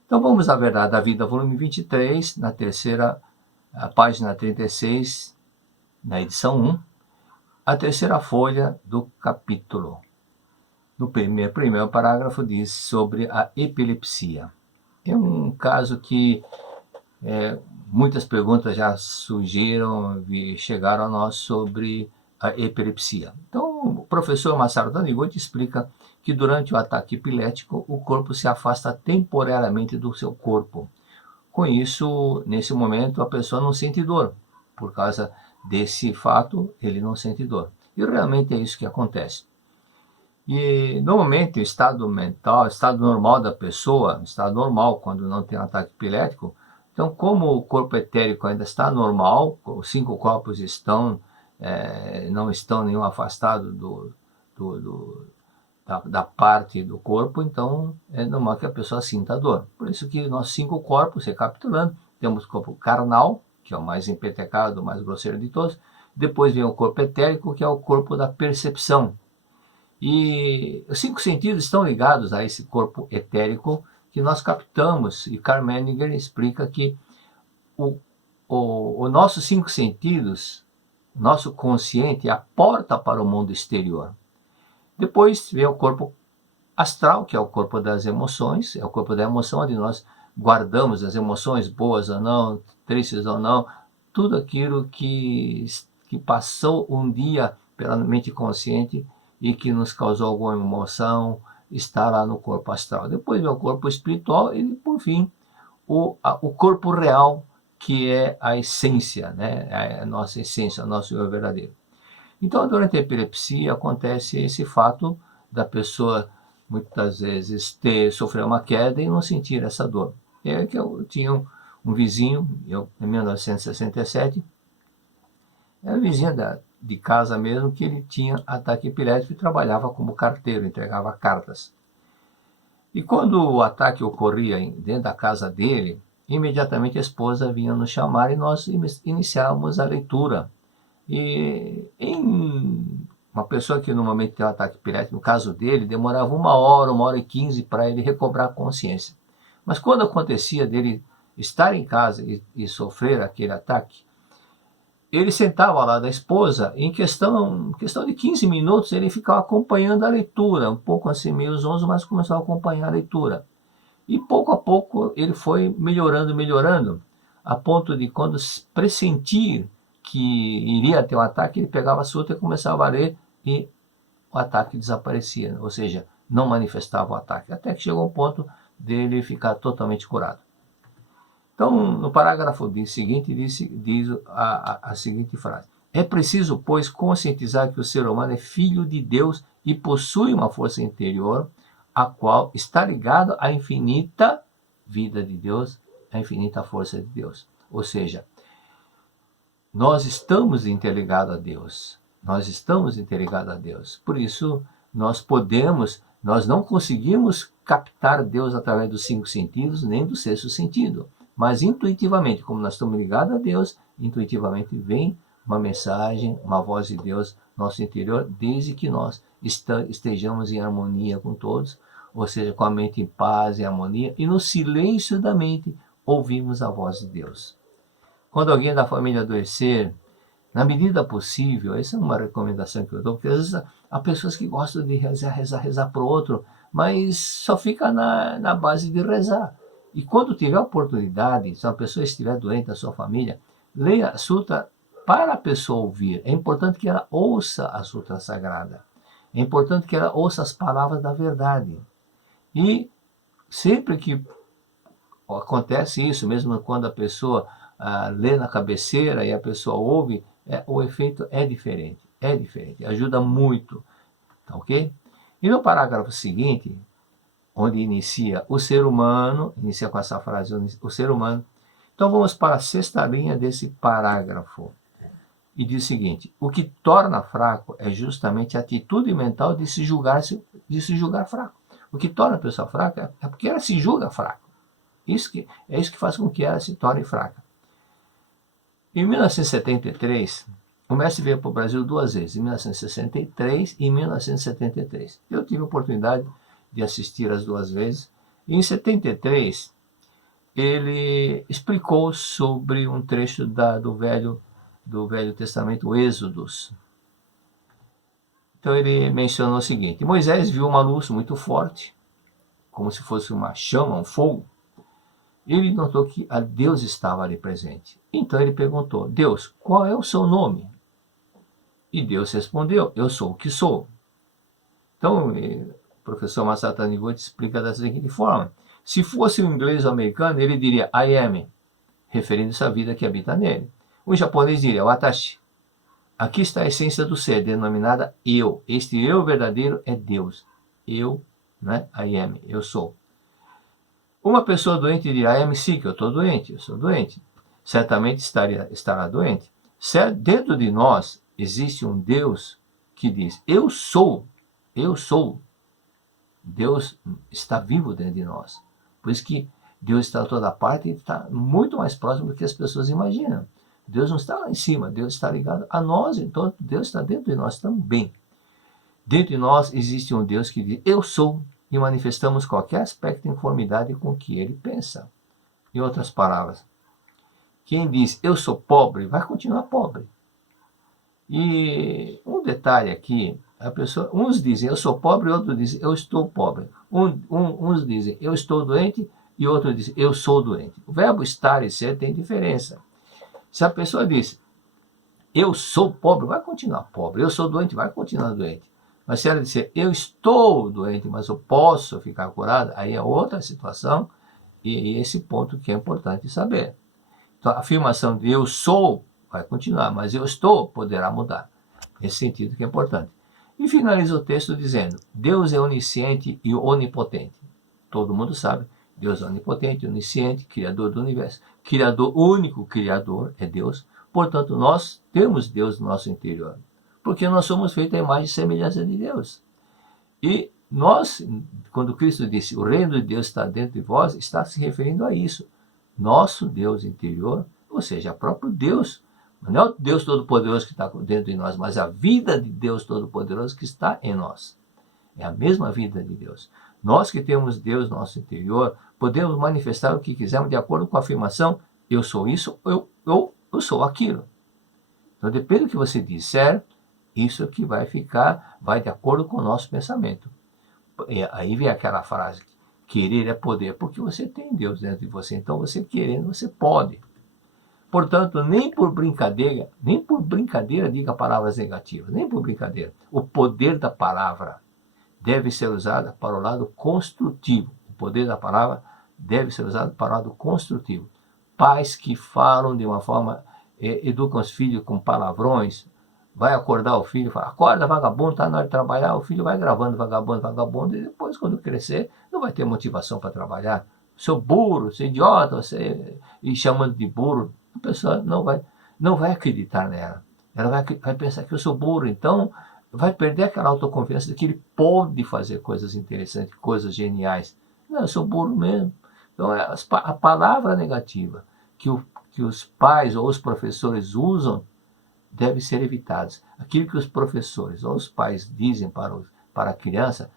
Então vamos à Verdade da Vida, volume 23, na terceira, a página 36, na edição 1, a terceira folha do capítulo. No primeiro parágrafo diz sobre a epilepsia. É um caso que muitas perguntas já surgiram e chegaram a nós sobre a epilepsia. Então, o professor Masaru Taniguchi explica que durante o ataque epilético, o corpo se afasta temporariamente do seu corpo. Com isso, nesse momento, a pessoa não sente dor. Por causa desse fato, ele não sente dor. E realmente é isso que acontece. E, normalmente, o estado mental, o estado normal da pessoa, estado normal quando não tem um ataque epilético, então, como o corpo etérico ainda está normal, os 5 corpos não estão nenhum afastado da parte do corpo, então é normal que a pessoa sinta dor. Por isso que nossos 5 corpos, recapitulando, temos o corpo carnal, que é o mais empetecado, o mais grosseiro de todos, depois vem o corpo etérico, que é o corpo da percepção. E os 5 sentidos estão ligados a esse corpo etérico que nós captamos, e Karl Menninger explica que os nossos 5 sentidos, nosso consciente, é a porta para o mundo exterior. Depois vem o corpo astral, que é o corpo das emoções, é o corpo da emoção, onde nós guardamos as emoções, boas ou não, tristes ou não, tudo aquilo que passou um dia pela mente consciente e que nos causou alguma emoção, está lá no corpo astral. Depois vem o corpo espiritual e, por fim, o corpo real, que é a essência, né? A nossa essência, o nosso eu verdadeiro. Então, durante a epilepsia, acontece esse fato da pessoa, muitas vezes, sofrer uma queda e não sentir essa dor. É que eu tinha um vizinho, em 1967, era um vizinho de casa mesmo, que ele tinha ataque epilético e trabalhava como carteiro, entregava cartas. E quando o ataque ocorria dentro da casa dele, imediatamente a esposa vinha nos chamar e nós iniciávamos a leitura. E em uma pessoa que normalmente tem um ataque epilético, no caso dele, demorava 1 hora e 15 para ele recobrar a consciência. Mas quando acontecia dele estar em casa e sofrer aquele ataque, ele sentava lá da esposa, em questão de 15 minutos, ele ficava acompanhando a leitura, um pouco assim, meio zonzo, mas começou a acompanhar a leitura. E pouco a pouco ele foi melhorando, a ponto de, quando pressentir que iria ter um ataque, ele pegava a suta e começava a ler e o ataque desaparecia, ou seja, não manifestava o ataque, até que chegou ao ponto dele ficar totalmente curado. Então, no parágrafo seguinte, diz a seguinte frase: é preciso, pois, conscientizar que o ser humano é filho de Deus e possui uma força interior, a qual está ligado à infinita vida de Deus, à infinita força de Deus. Ou seja, nós estamos interligados a Deus. Nós estamos interligados a Deus. Por isso, nós não conseguimos captar Deus através dos 5 sentidos, nem do 6º sentido. Mas intuitivamente, como nós estamos ligados a Deus, intuitivamente vem uma mensagem, uma voz de Deus nosso interior, desde que nós estejamos em harmonia com todos, ou seja, com a mente em paz e harmonia, e no silêncio da mente ouvimos a voz de Deus. Quando alguém da família adoecer, na medida possível, essa é uma recomendação que eu dou, porque às vezes há pessoas que gostam de rezar para o outro, mas só fica na base de rezar. E quando tiver oportunidade, se uma pessoa estiver doente da sua família, leia a sutra para a pessoa ouvir. É importante que ela ouça a sutra sagrada. É importante que ela ouça as palavras da verdade. E sempre que acontece isso, mesmo quando a pessoa lê na cabeceira e a pessoa ouve, o efeito é diferente, ajuda muito, tá ok? E no parágrafo seguinte, onde inicia o ser humano, inicia com essa frase, o ser humano, então vamos para a sexta linha desse parágrafo, e diz o seguinte: o que torna fraco é justamente a atitude mental de se julgar fraco. O que torna a pessoa fraca é porque ela se julga fraca. Isso que faz com que ela se torne fraca. Em 1973, o mestre veio para o Brasil 2 vezes, em 1963 e em 1973. Eu tive a oportunidade de assistir as 2 vezes. E em 73, ele explicou sobre um trecho do Velho Testamento, o Êxodos. Então ele mencionou o seguinte: Moisés viu uma luz muito forte, como se fosse uma chama, um fogo. Ele notou que a Deus estava ali presente. Então ele perguntou: Deus, qual é o seu nome? E Deus respondeu: eu sou o que sou. Então, o professor Masato Taniguchi explica da seguinte forma: se fosse um inglês ou americano, ele diria I am, referindo-se à vida que habita nele. O japonês diria Watashi. Aqui está a essência do ser, denominada eu. Este eu verdadeiro é Deus. Eu, né? I am, eu sou. Uma pessoa doente dirá, I am sick, eu estou doente, eu sou doente. Certamente estará doente. Dentro de nós existe um Deus que diz, eu sou. Deus está vivo dentro de nós. Por isso que Deus está a toda parte e está muito mais próximo do que as pessoas imaginam. Deus não está lá em cima, Deus está ligado a nós, então Deus está dentro de nós também. Dentro de nós existe um Deus que diz, eu sou, e manifestamos qualquer aspecto em conformidade com o que ele pensa. Em outras palavras, quem diz eu sou pobre, vai continuar pobre. E um detalhe aqui, uns dizem eu sou pobre, outros dizem eu estou pobre. Uns dizem eu estou doente e outros dizem eu sou doente. O verbo estar e ser tem diferença. Se a pessoa diz eu sou pobre, vai continuar pobre. Eu sou doente, vai continuar doente. Mas se ela disser eu estou doente, mas eu posso ficar curado, aí é outra situação e esse ponto que é importante saber. Então, a afirmação de eu sou vai continuar, mas eu estou poderá mudar. Nesse sentido que é importante. E finaliza o texto dizendo, Deus é onisciente e onipotente. Todo mundo sabe, Deus é onipotente, onisciente, criador do universo. Único criador é Deus. Portanto, nós temos Deus no nosso interior. Porque nós somos feitos à imagem e semelhança de Deus. E nós, quando Cristo disse, o reino de Deus está dentro de vós, está se referindo a isso. Nosso Deus interior, ou seja, o próprio Deus. Não é o Deus Todo-Poderoso que está dentro de nós, mas a vida de Deus Todo-Poderoso que está em nós. É a mesma vida de Deus. Nós que temos Deus no nosso interior, podemos manifestar o que quisermos de acordo com a afirmação, eu sou isso, eu sou aquilo. Então, depende do que você disser, isso que vai de acordo com o nosso pensamento. E aí vem aquela frase, querer é poder, porque você tem Deus dentro de você, então você querendo, você pode. Portanto, nem por brincadeira diga palavras negativas, nem por brincadeira. O poder da palavra deve ser usado para o lado construtivo. O poder da palavra deve ser usado para o lado construtivo. Pais que falam de uma forma, educam os filhos com palavrões, vai acordar o filho, fala, acorda vagabundo, está na hora de trabalhar, o filho vai gravando vagabundo, e depois quando crescer, não vai ter motivação para trabalhar. Seu burro, seu idiota, e chamando de burro, a pessoa não vai acreditar nela. Ela vai pensar que eu sou burro, então vai perder aquela autoconfiança de que ele pode fazer coisas interessantes, coisas geniais. Não, eu sou burro mesmo. Então, a palavra negativa que os pais ou os professores usam devem ser evitadas. Aquilo que os professores ou os pais dizem para a criança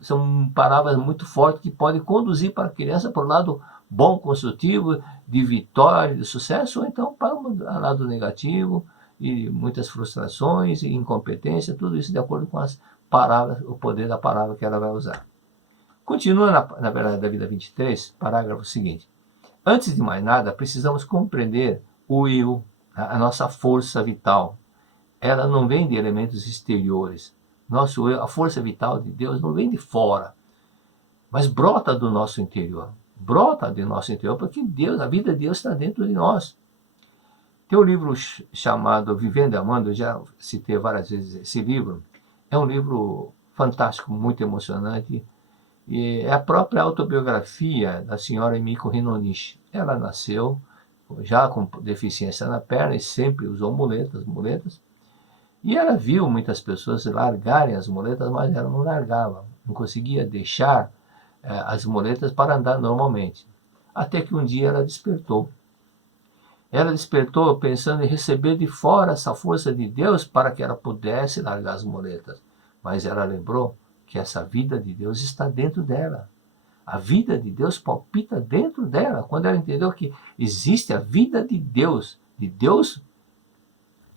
são palavras muito fortes que podem conduzir para a criança para o lado bom, construtivo, de vitória, de sucesso, ou então para o lado negativo, e muitas frustrações e incompetência, tudo isso de acordo com as palavras, o poder da palavra que ela vai usar. Continua na verdade da vida 23, parágrafo seguinte. Antes de mais nada, precisamos compreender o eu, a nossa força vital. Ela não vem de elementos exteriores. Nosso eu, a força vital de Deus não vem de fora, mas brota do nosso interior. Brota do nosso interior, porque Deus, a vida de Deus está dentro de nós. Tem um livro chamado Vivendo e Amando, eu já citei várias vezes esse livro. É um livro fantástico, muito emocionante. E é a própria autobiografia da senhora Emiko Hinonishi. Ela nasceu já com deficiência na perna e sempre usou muletas. E ela viu muitas pessoas largarem as muletas, mas ela não largava. Não conseguia deixar as muletas para andar normalmente. Até que um dia ela despertou. Ela despertou pensando em receber de fora essa força de Deus para que ela pudesse largar as muletas. Mas ela lembrou que essa vida de Deus está dentro dela. A vida de Deus palpita dentro dela. Quando ela entendeu que existe a vida de Deus,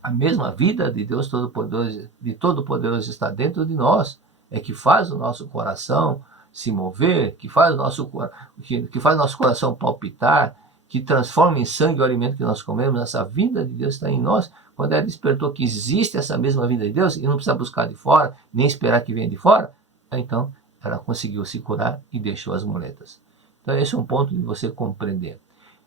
a mesma vida de Deus Todo-Poderoso está dentro de nós, é que faz o nosso coração se mover, que faz nosso coração palpitar, que transforma em sangue o alimento que nós comemos. Essa vida de Deus está em nós. Quando ela despertou que existe essa mesma vida de Deus, e não precisa buscar de fora, nem esperar que venha de fora, então ela conseguiu se curar e deixou as muletas. Então esse é um ponto de você compreender.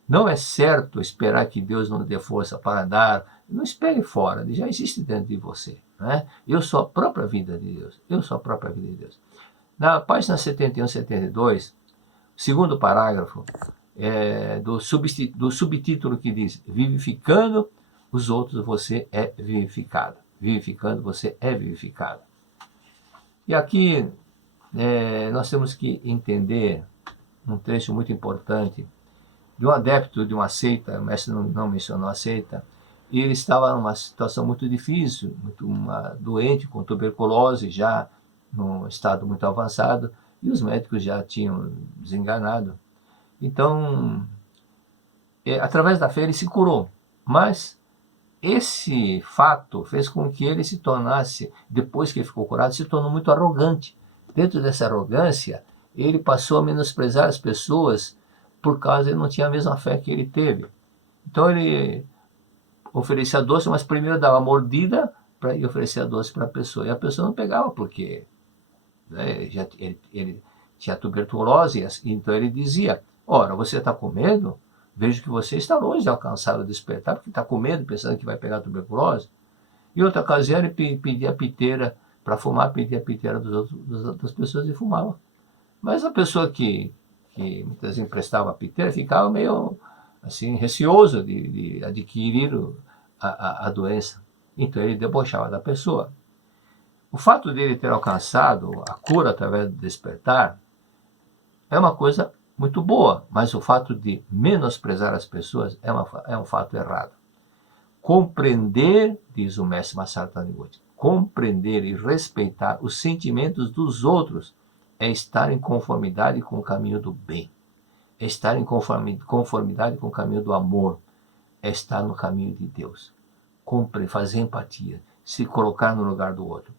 Não é certo esperar que Deus nos dê força para andar. Não espere fora, ele já existe dentro de você. Né? Eu sou a própria vida de Deus. Eu sou a própria vida de Deus. Na página 71 e 72, segundo parágrafo, do subtítulo que diz: vivificando os outros, você é vivificado. Vivificando, você é vivificado. E aqui nós temos que entender um trecho muito importante de um adepto de uma seita. O mestre não mencionou a seita, e ele estava numa situação muito difícil, doente, com tuberculose, já num estado muito avançado, e os médicos já tinham desenganado. Então, através da fé ele se curou, mas esse fato fez com que ele se tornasse, depois que ele ficou curado, se tornou muito arrogante. Dentro dessa arrogância, ele passou a menosprezar as pessoas por causa ele não tinha a mesma fé que ele teve. Então ele oferecia doce, mas primeiro dava mordida para oferecer a doce para a pessoa. E a pessoa não pegava porque ele tinha tuberculose, então ele dizia: ora, você está com medo? Vejo que você está longe de alcançar o despertar, porque está com medo, pensando que vai pegar tuberculose. Em outra ocasião, ele pedia piteira para fumar, pedia piteira das outras pessoas e fumava. Mas a pessoa que muitas vezes emprestava a piteira ficava meio assim, receoso de adquirir a doença. Então ele debochava da pessoa. O fato dele ter alcançado a cura através do despertar é uma coisa muito boa, mas o fato de menosprezar as pessoas é um fato errado. Compreender, diz o mestre Masaru Taniguchi, compreender e respeitar os sentimentos dos outros é estar em conformidade com o caminho do bem, é estar em conformidade com o caminho do amor, é estar no caminho de Deus. Fazer empatia, se colocar no lugar do outro.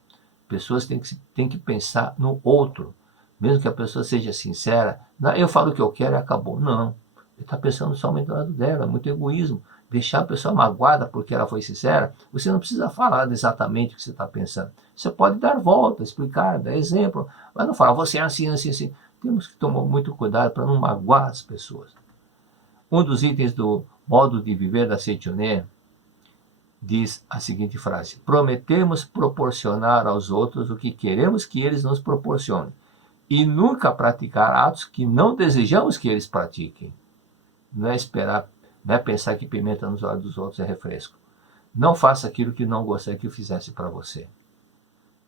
Pessoas têm que pensar no outro, mesmo que a pessoa seja sincera. Não, eu falo o que eu quero e acabou. Não, ele está pensando somente do lado dela, é muito egoísmo. Deixar a pessoa magoada porque ela foi sincera, você não precisa falar exatamente o que você está pensando. Você pode dar volta, explicar, dar exemplo, mas não falar: você é assim, assim, assim. Temos que tomar muito cuidado para não magoar as pessoas. Um dos itens do modo de viver da Seichonen diz a seguinte frase: prometemos proporcionar aos outros o que queremos que eles nos proporcionem, e nunca praticar atos que não desejamos que eles pratiquem. Não é pensar que pimenta nos olhos dos outros é refresco. Não faça aquilo que não gostaria que eu fizesse para você.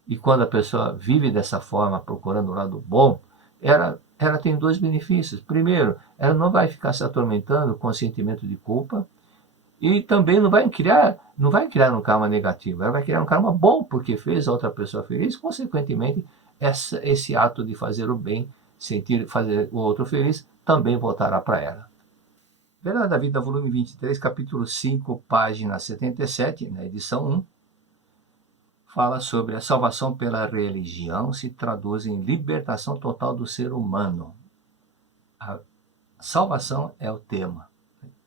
E quando a pessoa vive dessa forma, procurando o lado bom, ela tem dois benefícios. Primeiro, ela não vai ficar se atormentando com o sentimento de culpa, E também não vai criar um karma negativo, ela vai criar um karma bom, porque fez a outra pessoa feliz, consequentemente, esse ato de fazer o bem, fazer o outro feliz, também voltará para ela. Verdade da Vida, volume 23, capítulo 5, página 77, na edição 1, fala sobre a salvação pela religião se traduz em libertação total do ser humano. A salvação é o tema.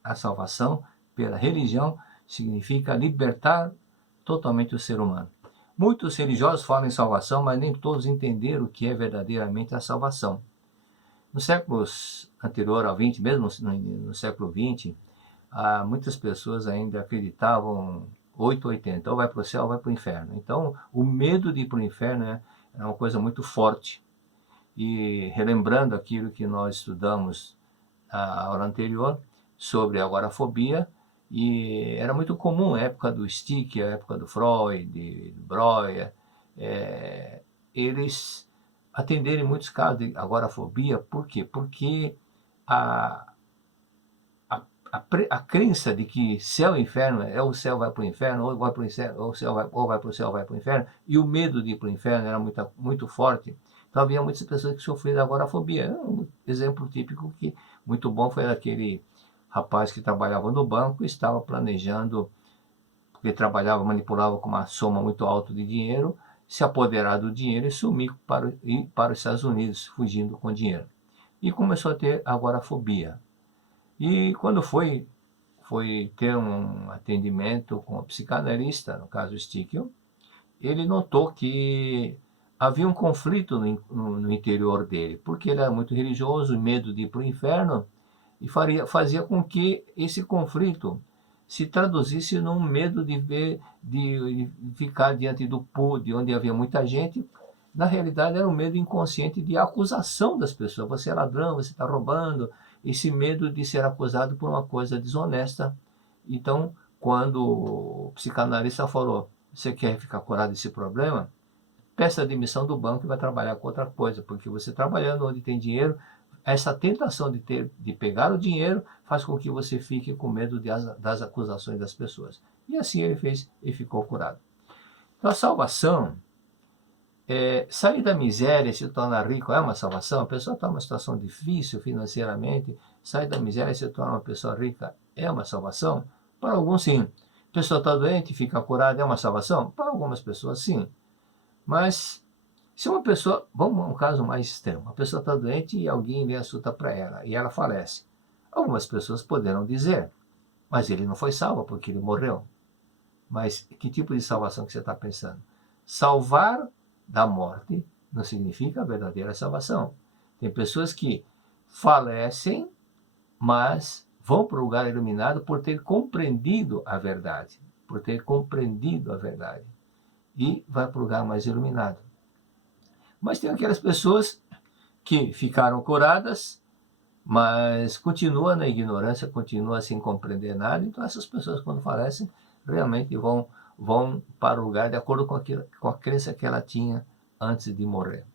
A salvação pela religião significa libertar totalmente o ser humano. Muitos religiosos falam em salvação, mas nem todos entenderam o que é verdadeiramente a salvação. Nos séculos anterior ao 20, mesmo no século 20, muitas pessoas ainda acreditavam 880, ou vai para o céu ou vai para o inferno. Então, o medo de ir para o inferno é uma coisa muito forte. E relembrando aquilo que nós estudamos a aula anterior, sobre a agorafobia, e era muito comum, a época do Stick, a época do Freud, do Breuer, eles atenderem muitos casos de agorafobia. Por quê? Porque a crença de que céu e inferno é o céu vai para o inferno, ou vai para o inferno, ou vai para o céu, vai para o inferno, e o medo de ir para o inferno era muito forte. Então havia muitas pessoas que sofriam da agorafobia. Um exemplo típico muito bom foi aquele rapaz que trabalhava no banco e estava planejando, porque manipulava com uma soma muito alta de dinheiro, se apoderar do dinheiro e sumir para os Estados Unidos, fugindo com dinheiro. E começou a ter agorafobia. E quando foi ter um atendimento com a psicanalista, no caso Stickel, ele notou que havia um conflito no interior dele, porque ele era muito religioso, medo de ir para o inferno, e fazia com que esse conflito se traduzisse num medo de ficar diante do público, de onde havia muita gente. Na realidade, era um medo inconsciente de acusação das pessoas. Você é ladrão, você está roubando. Esse medo de ser acusado por uma coisa desonesta. Então, quando o psicanalista falou, você quer ficar curado desse problema? Peça a demissão do banco e vai trabalhar com outra coisa, porque você trabalhando onde tem dinheiro, essa tentação de pegar o dinheiro faz com que você fique com medo das acusações das pessoas. E assim ele fez e ficou curado. Então a salvação, sair da miséria e se tornar rico é uma salvação. A pessoa está numa situação difícil financeiramente, sair da miséria e se tornar uma pessoa rica é uma salvação? Para alguns, sim. A pessoa está doente e fica curada é uma salvação? Para algumas pessoas, sim. Mas se uma pessoa, vamos a um caso mais extremo, uma pessoa está doente e alguém vem assunta para ela e ela falece. Algumas pessoas poderão dizer, mas ele não foi salvo porque ele morreu. Mas que tipo de salvação que você está pensando? Salvar da morte não significa a verdadeira salvação. Tem pessoas que falecem, mas vão para o lugar iluminado por ter compreendido a verdade. Por ter compreendido a verdade. E vai para o lugar mais iluminado. Mas tem aquelas pessoas que ficaram curadas, mas continuam na ignorância, continuam sem compreender nada. Então essas pessoas, quando falecem, realmente vão para o lugar de acordo com a crença que ela tinha antes de morrer.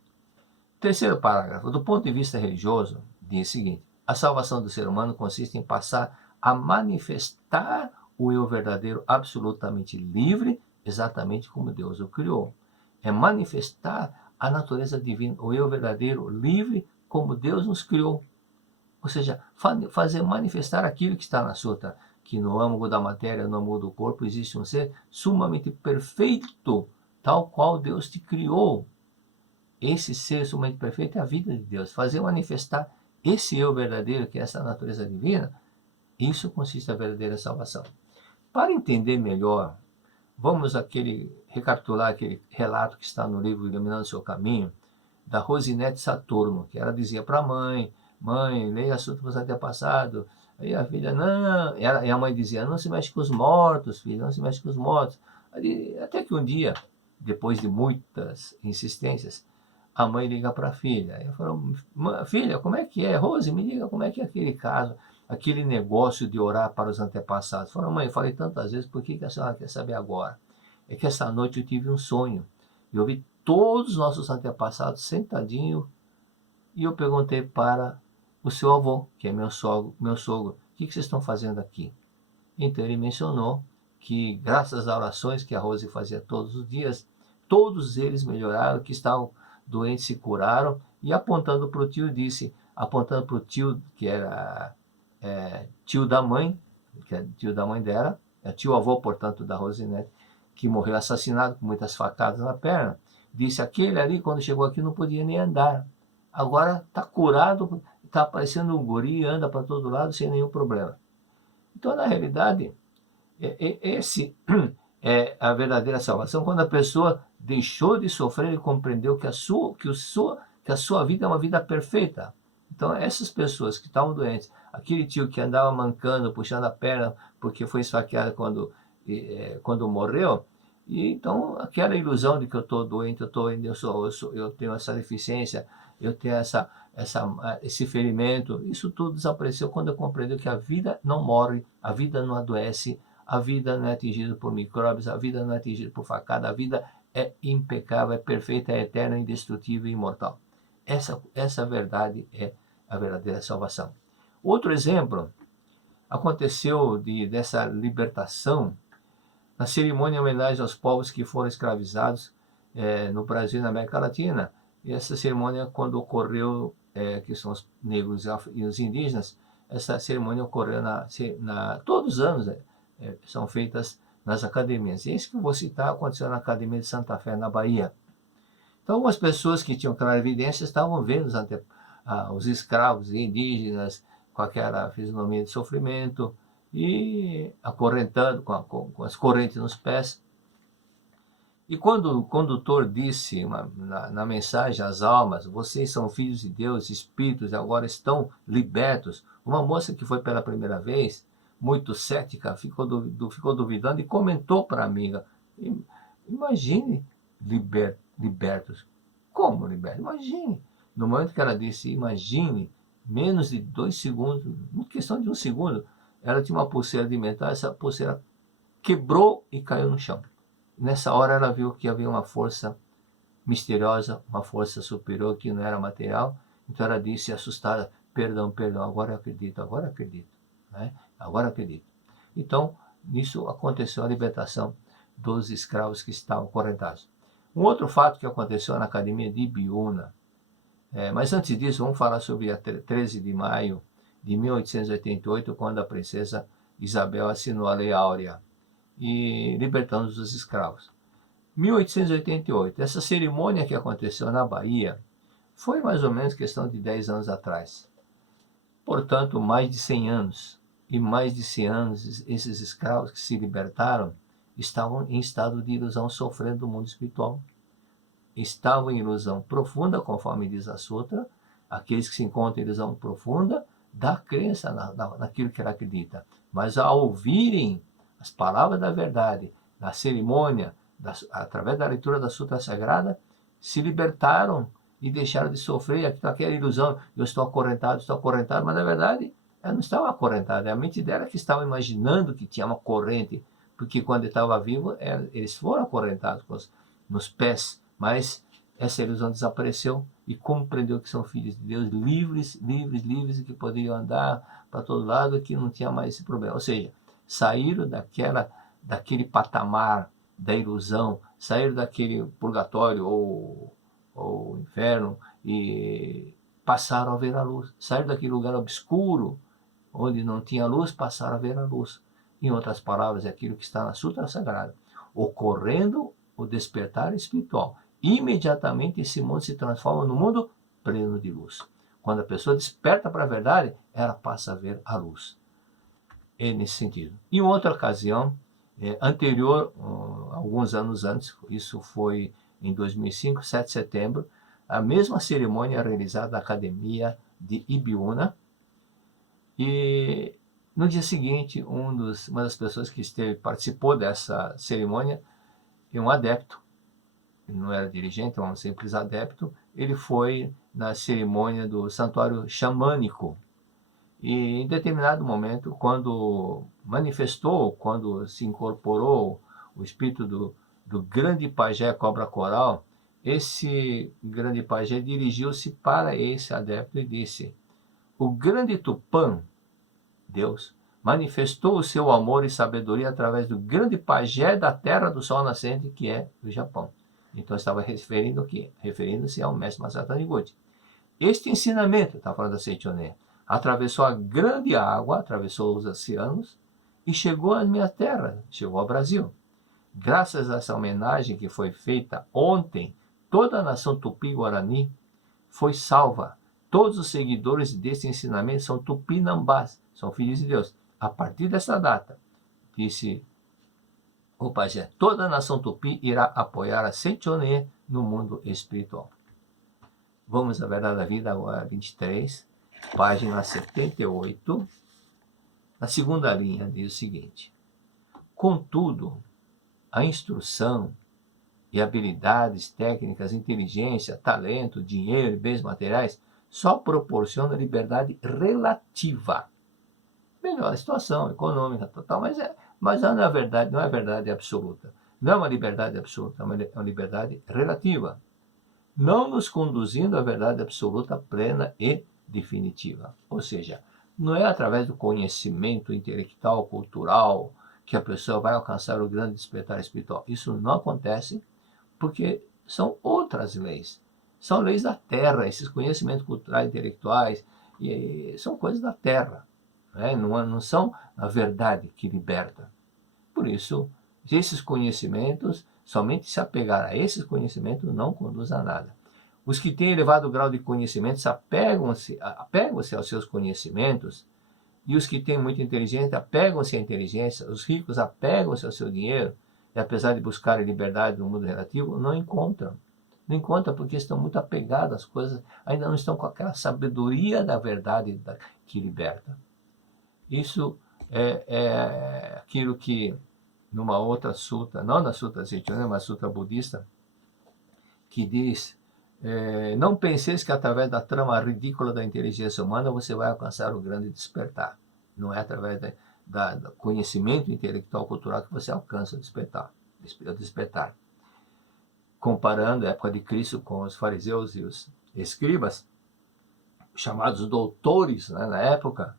Terceiro parágrafo. Do ponto de vista religioso, diz o seguinte: a salvação do ser humano consiste em passar a manifestar o eu verdadeiro absolutamente livre, exatamente como Deus o criou. É manifestar a natureza divina, o eu verdadeiro livre, como Deus nos criou. Ou seja, fazer manifestar aquilo que está na sota, que no âmago da matéria, no âmago do corpo, existe um ser sumamente perfeito, tal qual Deus te criou. Esse ser sumamente perfeito é a vida de Deus. Fazer manifestar esse eu verdadeiro, que é essa natureza divina, isso consiste na verdadeira salvação. Para entender melhor, vamos recapitular aquele relato que está no livro Iluminando o Seu Caminho, da Rosinete Saturno, que ela dizia para a mãe, leia assunto dos antepassados. Aí a filha, não, e a mãe dizia, não se mexe com os mortos, filha, não se mexe com os mortos. Até que um dia, depois de muitas insistências, a mãe liga para a filha. E falou, filha, como é que é? Rose, me diga como é que é aquele caso, aquele negócio de orar para os antepassados. Falou, mãe, eu falei tantas vezes, por que a senhora quer saber agora? É que essa noite eu tive um sonho. Eu vi todos os nossos antepassados sentadinhos e eu perguntei para o seu avô, que é meu sogro, o que vocês estão fazendo aqui? Então ele mencionou que, graças às orações que a Rose fazia todos os dias, todos eles melhoraram, que estavam doentes se curaram, e apontando para o tio, disse, apontando para o tio, que era tio da mãe, que é tio da mãe dela, é tio-avô, portanto, da Rosinete, que morreu assassinado com muitas facadas na perna, disse, aquele ali, quando chegou aqui, não podia nem andar. Agora está curado, está aparecendo um guri, anda para todo lado sem nenhum problema. Então, na realidade, esse é a verdadeira salvação, quando a pessoa deixou de sofrer e compreendeu que a sua vida é uma vida perfeita. Então, essas pessoas que estavam doentes, aquele tio que andava mancando, puxando a perna porque foi esfaqueado quando morreu, e então aquela ilusão de que eu estou doente, eu tenho essa deficiência, eu tenho esse ferimento, isso tudo desapareceu quando eu compreendi que a vida não morre, a vida não adoece, a vida não é atingida por micróbios, a vida não é atingida por facada, a vida é impecável, é perfeita, é eterna, indestrutível e imortal. Essa verdade é a verdadeira salvação. Outro exemplo aconteceu dessa libertação na cerimônia em homenagem aos povos que foram escravizados no Brasil e na América Latina. E essa cerimônia, quando ocorreu, que são os negros e os indígenas, essa cerimônia ocorreu todos os anos, são feitas nas academias. E esse que eu vou citar aconteceu na Academia de Santa Fé, na Bahia. Então, algumas pessoas que tinham clara evidência estavam vendo os escravos indígenas com aquela fisionomia de sofrimento e acorrentando com as correntes nos pés. E quando o condutor disse na mensagem às almas, vocês são filhos de Deus, espíritos, e agora estão libertos, uma moça que foi pela primeira vez, muito cética, ficou duvidando e comentou para a amiga, imagine libertos. Como libertos? Imagine. No momento que ela disse imagine, menos de 2 segundos, em questão de 1 segundo, ela tinha uma pulseira de metal, essa pulseira quebrou e caiu no chão. Nessa hora ela viu que havia uma força misteriosa, uma força superior que não era material. Então ela disse, assustada, perdão, agora eu acredito, né? Agora acredito. Então, nisso aconteceu a libertação dos escravos que estavam acorrentados. Um outro fato que aconteceu na Academia de Ibiúna, mas antes disso, vamos falar sobre a 13 de maio de 1888, quando a princesa Isabel assinou a Lei Áurea e libertando os escravos. 1888, essa cerimônia que aconteceu na Bahia foi mais ou menos questão de 10 anos atrás. Portanto, mais de 100 anos. E mais de 100 anos, esses escravos que se libertaram estavam em estado de ilusão, sofrendo do mundo espiritual. Estavam em ilusão profunda, conforme diz a Sutra, aqueles que se encontram em ilusão profunda da crença naquilo que ela acredita. Mas ao ouvirem as palavras da verdade, na cerimônia, através da leitura da Sutra Sagrada, se libertaram e deixaram de sofrer aquela ilusão, eu estou acorrentado, mas na verdade ela não estava acorrentada, é a mente dela que estava imaginando que tinha uma corrente, porque quando estava vivo, eles foram acorrentados nos pés, mas essa ilusão desapareceu e compreendeu que são filhos de Deus, livres, e que poderiam andar para todo lado e que não tinha mais esse problema. Ou seja, saíram daquele patamar da ilusão, saíram daquele purgatório ou inferno e passaram a ver a luz. Saíram daquele lugar obscuro, onde não tinha luz, passaram a ver a luz. Em outras palavras, é aquilo que está na Sutra Sagrada. Ocorrendo o despertar espiritual, imediatamente esse mundo se transforma num mundo pleno de luz. Quando a pessoa desperta para a verdade, ela passa a ver a luz. É nesse sentido. Em outra ocasião, anterior, alguns anos antes, isso foi em 2005, 7 de setembro, a mesma cerimônia realizada na Academia de Ibiúna, e no dia seguinte, uma das pessoas que participou dessa cerimônia, um adepto, ele não era dirigente, um simples adepto, ele foi na cerimônia do santuário xamânico. E em determinado momento, quando se incorporou o espírito do grande pajé Cobra Coral, esse grande pajé dirigiu-se para esse adepto e disse: o grande Tupã, Deus, manifestou o seu amor e sabedoria através do grande pajé da terra do sol nascente, que é o Japão. Então estava referindo o quê? Referindo-se ao mestre Masato Taniguchi. Este ensinamento, está falando da Seichonen, atravessou a grande água, atravessou os oceanos e chegou à minha terra, chegou ao Brasil. Graças a essa homenagem que foi feita ontem, toda a nação Tupi-Guarani foi salva. Todos os seguidores desse ensinamento são tupinambás, são filhos de Deus. A partir dessa data, disse o pajé, toda a nação tupi irá apoiar a Seichonen no mundo espiritual. Vamos à Verdade da Vida, agora 23, página 78. Na segunda linha diz o seguinte: contudo, a instrução e habilidades técnicas, inteligência, talento, dinheiro e bens materiais só proporcionam liberdade relativa. Melhor a situação econômica total, mas não é verdade, não é verdade absoluta. Não é uma liberdade absoluta, é uma liberdade relativa, não nos conduzindo à verdade absoluta, plena e definitiva. Ou seja, não é através do conhecimento intelectual, cultural, que a pessoa vai alcançar o grande despertar espiritual. Isso não acontece porque são outras leis. São leis da terra, esses conhecimentos culturais, intelectuais, são coisas da terra. Não são a verdade que liberta. Por isso, esses conhecimentos, somente se apegar a esses conhecimentos não conduz a nada. Os que têm elevado grau de conhecimento apegam-se aos seus conhecimentos, e os que têm muita inteligência apegam-se à inteligência, os ricos apegam-se ao seu dinheiro, e apesar de buscarem liberdade no mundo relativo, não encontram. Não encontram porque estão muito apegados às coisas, ainda não estão com aquela sabedoria da verdade que liberta. Isso é aquilo que, numa outra sutra, não na sutra Seichonen, mas sutra budista, que diz: não penseis que através da trama ridícula da inteligência humana você vai alcançar o grande despertar. Não é através do conhecimento intelectual cultural que você alcança o despertar. Comparando a época de Cristo com os fariseus e os escribas, chamados doutores, né, na época,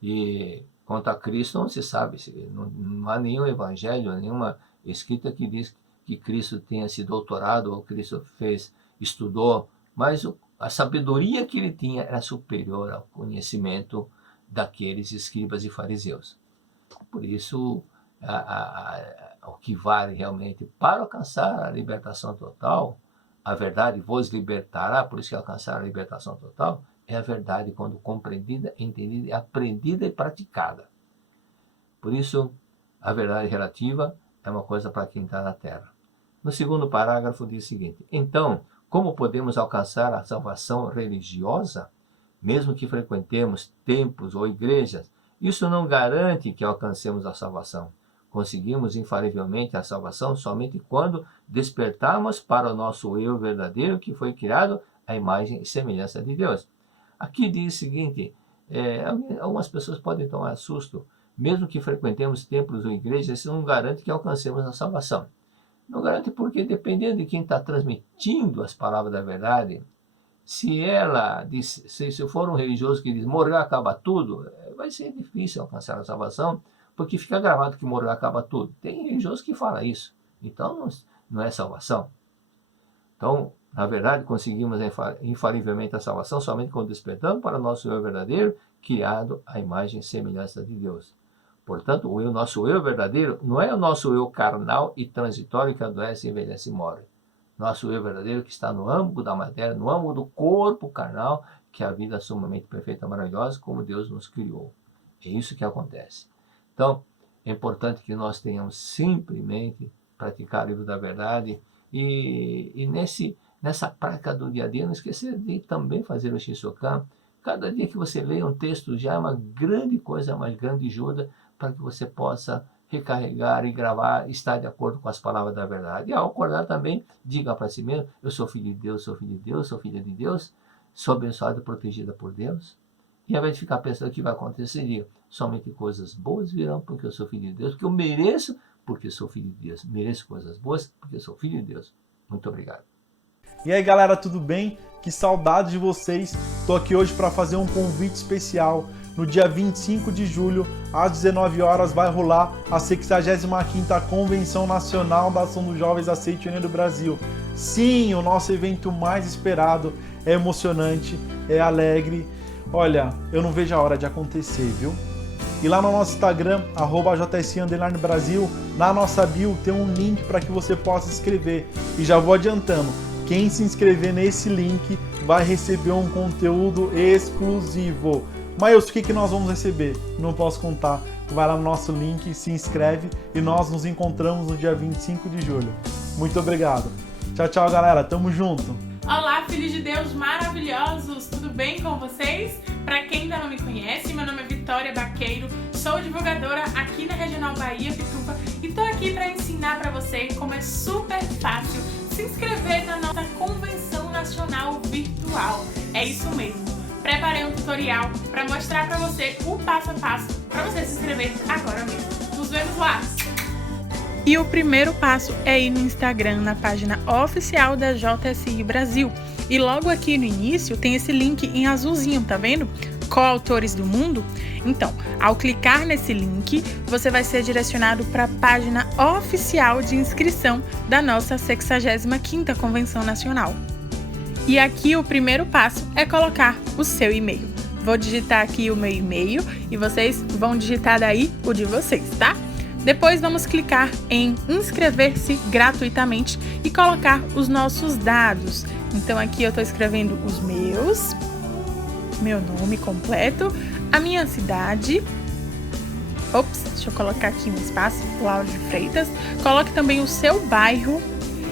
e quanto a Cristo não se sabe, não há nenhum evangelho, nenhuma escrita que diz que Cristo tenha se doutorado ou Cristo estudou, mas a sabedoria que ele tinha era superior ao conhecimento daqueles escribas e fariseus. Por isso, o que vale realmente para alcançar a libertação total, a verdade vos libertará, por isso que alcançar a libertação total, é a verdade quando compreendida, entendida, aprendida e praticada. Por isso, a verdade relativa é uma coisa para quem está na Terra. No segundo parágrafo diz o seguinte: então, como podemos alcançar a salvação religiosa? Mesmo que frequentemos templos ou igrejas, isso não garante que alcancemos a salvação. Conseguimos infalivelmente a salvação somente quando despertarmos para o nosso eu verdadeiro, que foi criado à imagem e semelhança de Deus. Aqui diz o seguinte: algumas pessoas podem tomar susto, mesmo que frequentemos templos ou igrejas, isso não garante que alcancemos a salvação. Não garante porque, dependendo de quem está transmitindo as palavras da verdade, se for um religioso que diz morrer acaba tudo, vai ser difícil alcançar a salvação, porque fica gravado que morrer acaba tudo. Tem religioso que fala isso, então não é salvação. Então, na verdade, conseguimos infalivelmente a salvação somente quando despertamos para o nosso eu verdadeiro, criado à imagem e semelhança de Deus. Portanto, nosso eu verdadeiro não é o nosso eu carnal e transitório que adoece, envelhece e morre. Nosso eu verdadeiro que está no âmago da matéria, no âmago do corpo carnal, que é a vida sumamente perfeita e maravilhosa, como Deus nos criou. É isso que acontece. Então, é importante que nós tenhamos simplesmente praticar o livro da verdade e nessa prática do dia a dia, não esquecer de também fazer o Shinsokan. Cada dia que você lê um texto já é uma grande coisa, uma grande ajuda para que você possa recarregar e gravar, estar de acordo com as palavras da verdade. E ao acordar também, diga para si mesmo: eu sou filho de Deus, sou filho de Deus, sou filha de Deus, sou abençoada e protegida por Deus. E ao invés de ficar pensando o que vai acontecer, diga: somente coisas boas virão porque eu sou filho de Deus, porque eu mereço, porque sou filho de Deus. Mereço coisas boas porque eu sou filho de Deus. Muito obrigado. E aí, galera, tudo bem? Que saudade de vocês. Estou aqui hoje para fazer um convite especial. no dia 25 de julho, às 19 horas, vai rolar a 65ª Convenção Nacional da Ação dos Jovens Aceite União do Brasil. Sim, o nosso evento mais esperado, é emocionante, é alegre. Olha, eu não vejo a hora de acontecer, viu? E lá no nosso Instagram, @JSI_Brasil, na nossa bio tem um link para que você possa se inscrever. E já vou adiantando, quem se inscrever nesse link vai receber um conteúdo exclusivo. Mas o que nós vamos receber? Não posso contar. Vai lá no nosso link, se inscreve e nós nos encontramos no dia 25 de julho. Muito obrigado. Tchau, tchau, galera. Tamo junto. Olá, filhos de Deus maravilhosos! Tudo bem com vocês? Para quem ainda não me conhece, meu nome é Vitória Baqueiro, sou divulgadora aqui na Regional Bahia Pituba e tô aqui para ensinar para você como é super fácil se inscrever na nossa Convenção Nacional Virtual. É isso mesmo. Preparei um tutorial para mostrar para você o passo a passo para você se inscrever agora mesmo. Nos vemos lá! E o primeiro passo é ir no Instagram, na página oficial da JSI Brasil. E logo aqui no início tem esse link em azulzinho, tá vendo? Coautores do Mundo. Então, ao clicar nesse link, você vai ser direcionado para a página oficial de inscrição da nossa 65ª Convenção Nacional. E aqui o primeiro passo é colocar o seu e-mail. Vou digitar aqui o meu e-mail e vocês vão digitar daí o de vocês, tá? Depois vamos clicar em inscrever-se gratuitamente e colocar os nossos dados. Então aqui eu estou escrevendo os meus, meu nome completo, a minha cidade. Ops, deixa eu colocar aqui um espaço, Lauro de Freitas. Coloque também o seu bairro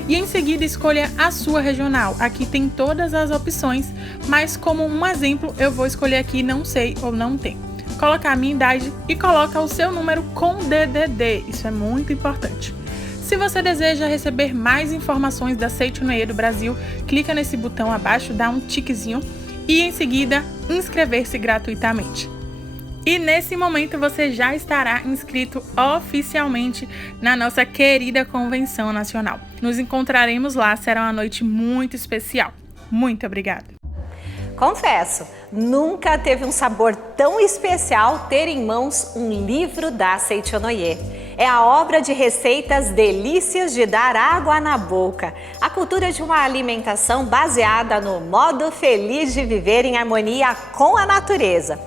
e em seguida escolha a sua regional. Aqui tem todas as opções, mas como um exemplo eu vou escolher aqui não sei ou não tem. Coloca a minha idade e coloca o seu número com DDD, isso é muito importante. Se você deseja receber mais informações da Aceite União do Brasil, clica nesse botão abaixo, dá um tiquezinho e em seguida inscrever-se gratuitamente. E nesse momento você já estará inscrito oficialmente na nossa querida Convenção Nacional. Nos encontraremos lá, será uma noite muito especial. Muito obrigada! Confesso, nunca teve um sabor tão especial ter em mãos um livro da Aceite União. É a obra de receitas delícias de dar água na boca. A cultura de uma alimentação baseada no modo feliz de viver em harmonia com a natureza.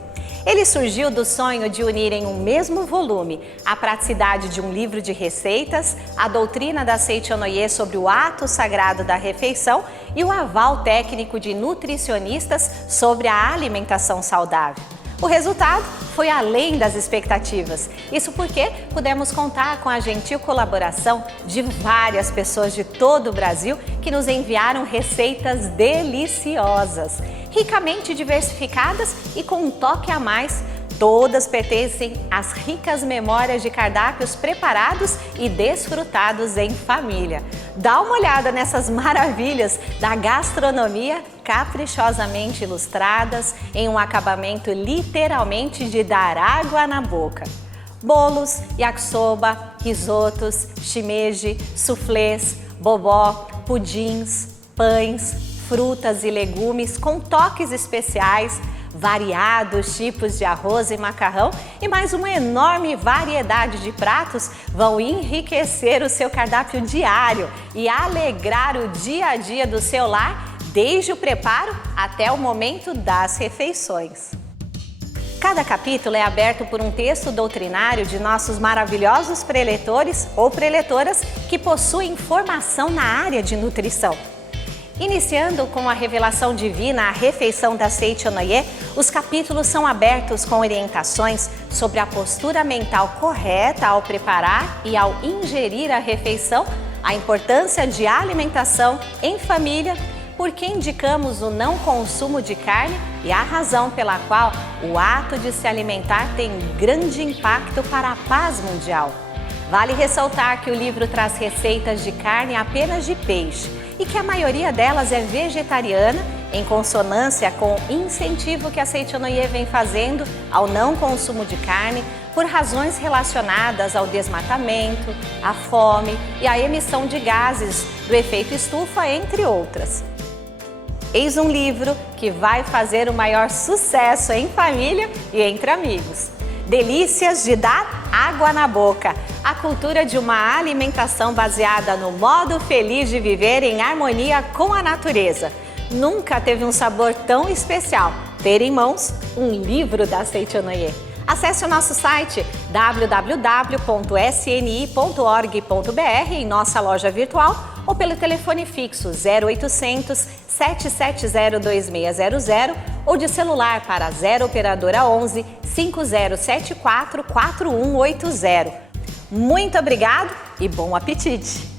Ele surgiu do sonho de unir em um mesmo volume a praticidade de um livro de receitas, a doutrina da Aceite União sobre o ato sagrado da refeição e o aval técnico de nutricionistas sobre a alimentação saudável. O resultado foi além das expectativas. Isso porque pudemos contar com a gentil colaboração de várias pessoas de todo o Brasil que nos enviaram receitas deliciosas, ricamente diversificadas e com um toque a mais. Todas pertencem às ricas memórias de cardápios preparados e desfrutados em família. Dá uma olhada nessas maravilhas da gastronomia caprichosamente ilustradas em um acabamento literalmente de dar água na boca. Bolos, yakisoba, risotos, shimeji, soufflés, bobó, pudins, pães, frutas e legumes com toques especiais, variados tipos de arroz e macarrão e mais uma enorme variedade de pratos vão enriquecer o seu cardápio diário e alegrar o dia a dia do seu lar, desde o preparo até o momento das refeições. Cada capítulo é aberto por um texto doutrinário de nossos maravilhosos preletores ou preletoras que possuem formação na área de nutrição. Iniciando com a revelação divina, a refeição da Aceite União, os capítulos são abertos com orientações sobre a postura mental correta ao preparar e ao ingerir a refeição, a importância de alimentação em família, por que indicamos o não consumo de carne e a razão pela qual o ato de se alimentar tem grande impacto para a paz mundial. Vale ressaltar que o livro traz receitas de carne apenas de peixe e que a maioria delas é vegetariana, em consonância com o incentivo que a Aceite União vem fazendo ao não consumo de carne por razões relacionadas ao desmatamento, à fome e à emissão de gases do efeito estufa, entre outras. Eis um livro que vai fazer o maior sucesso em família e entre amigos. Delícias de dar água na boca. A cultura de uma alimentação baseada no modo feliz de viver em harmonia com a natureza. Nunca teve um sabor tão especial ter em mãos um livro da Seichonoye. Acesse o nosso site www.sni.org.br em nossa loja virtual ou pelo telefone fixo 0800 770 2600 ou de celular para 0 operadora 11 5074 4180. Muito obrigado e bom apetite!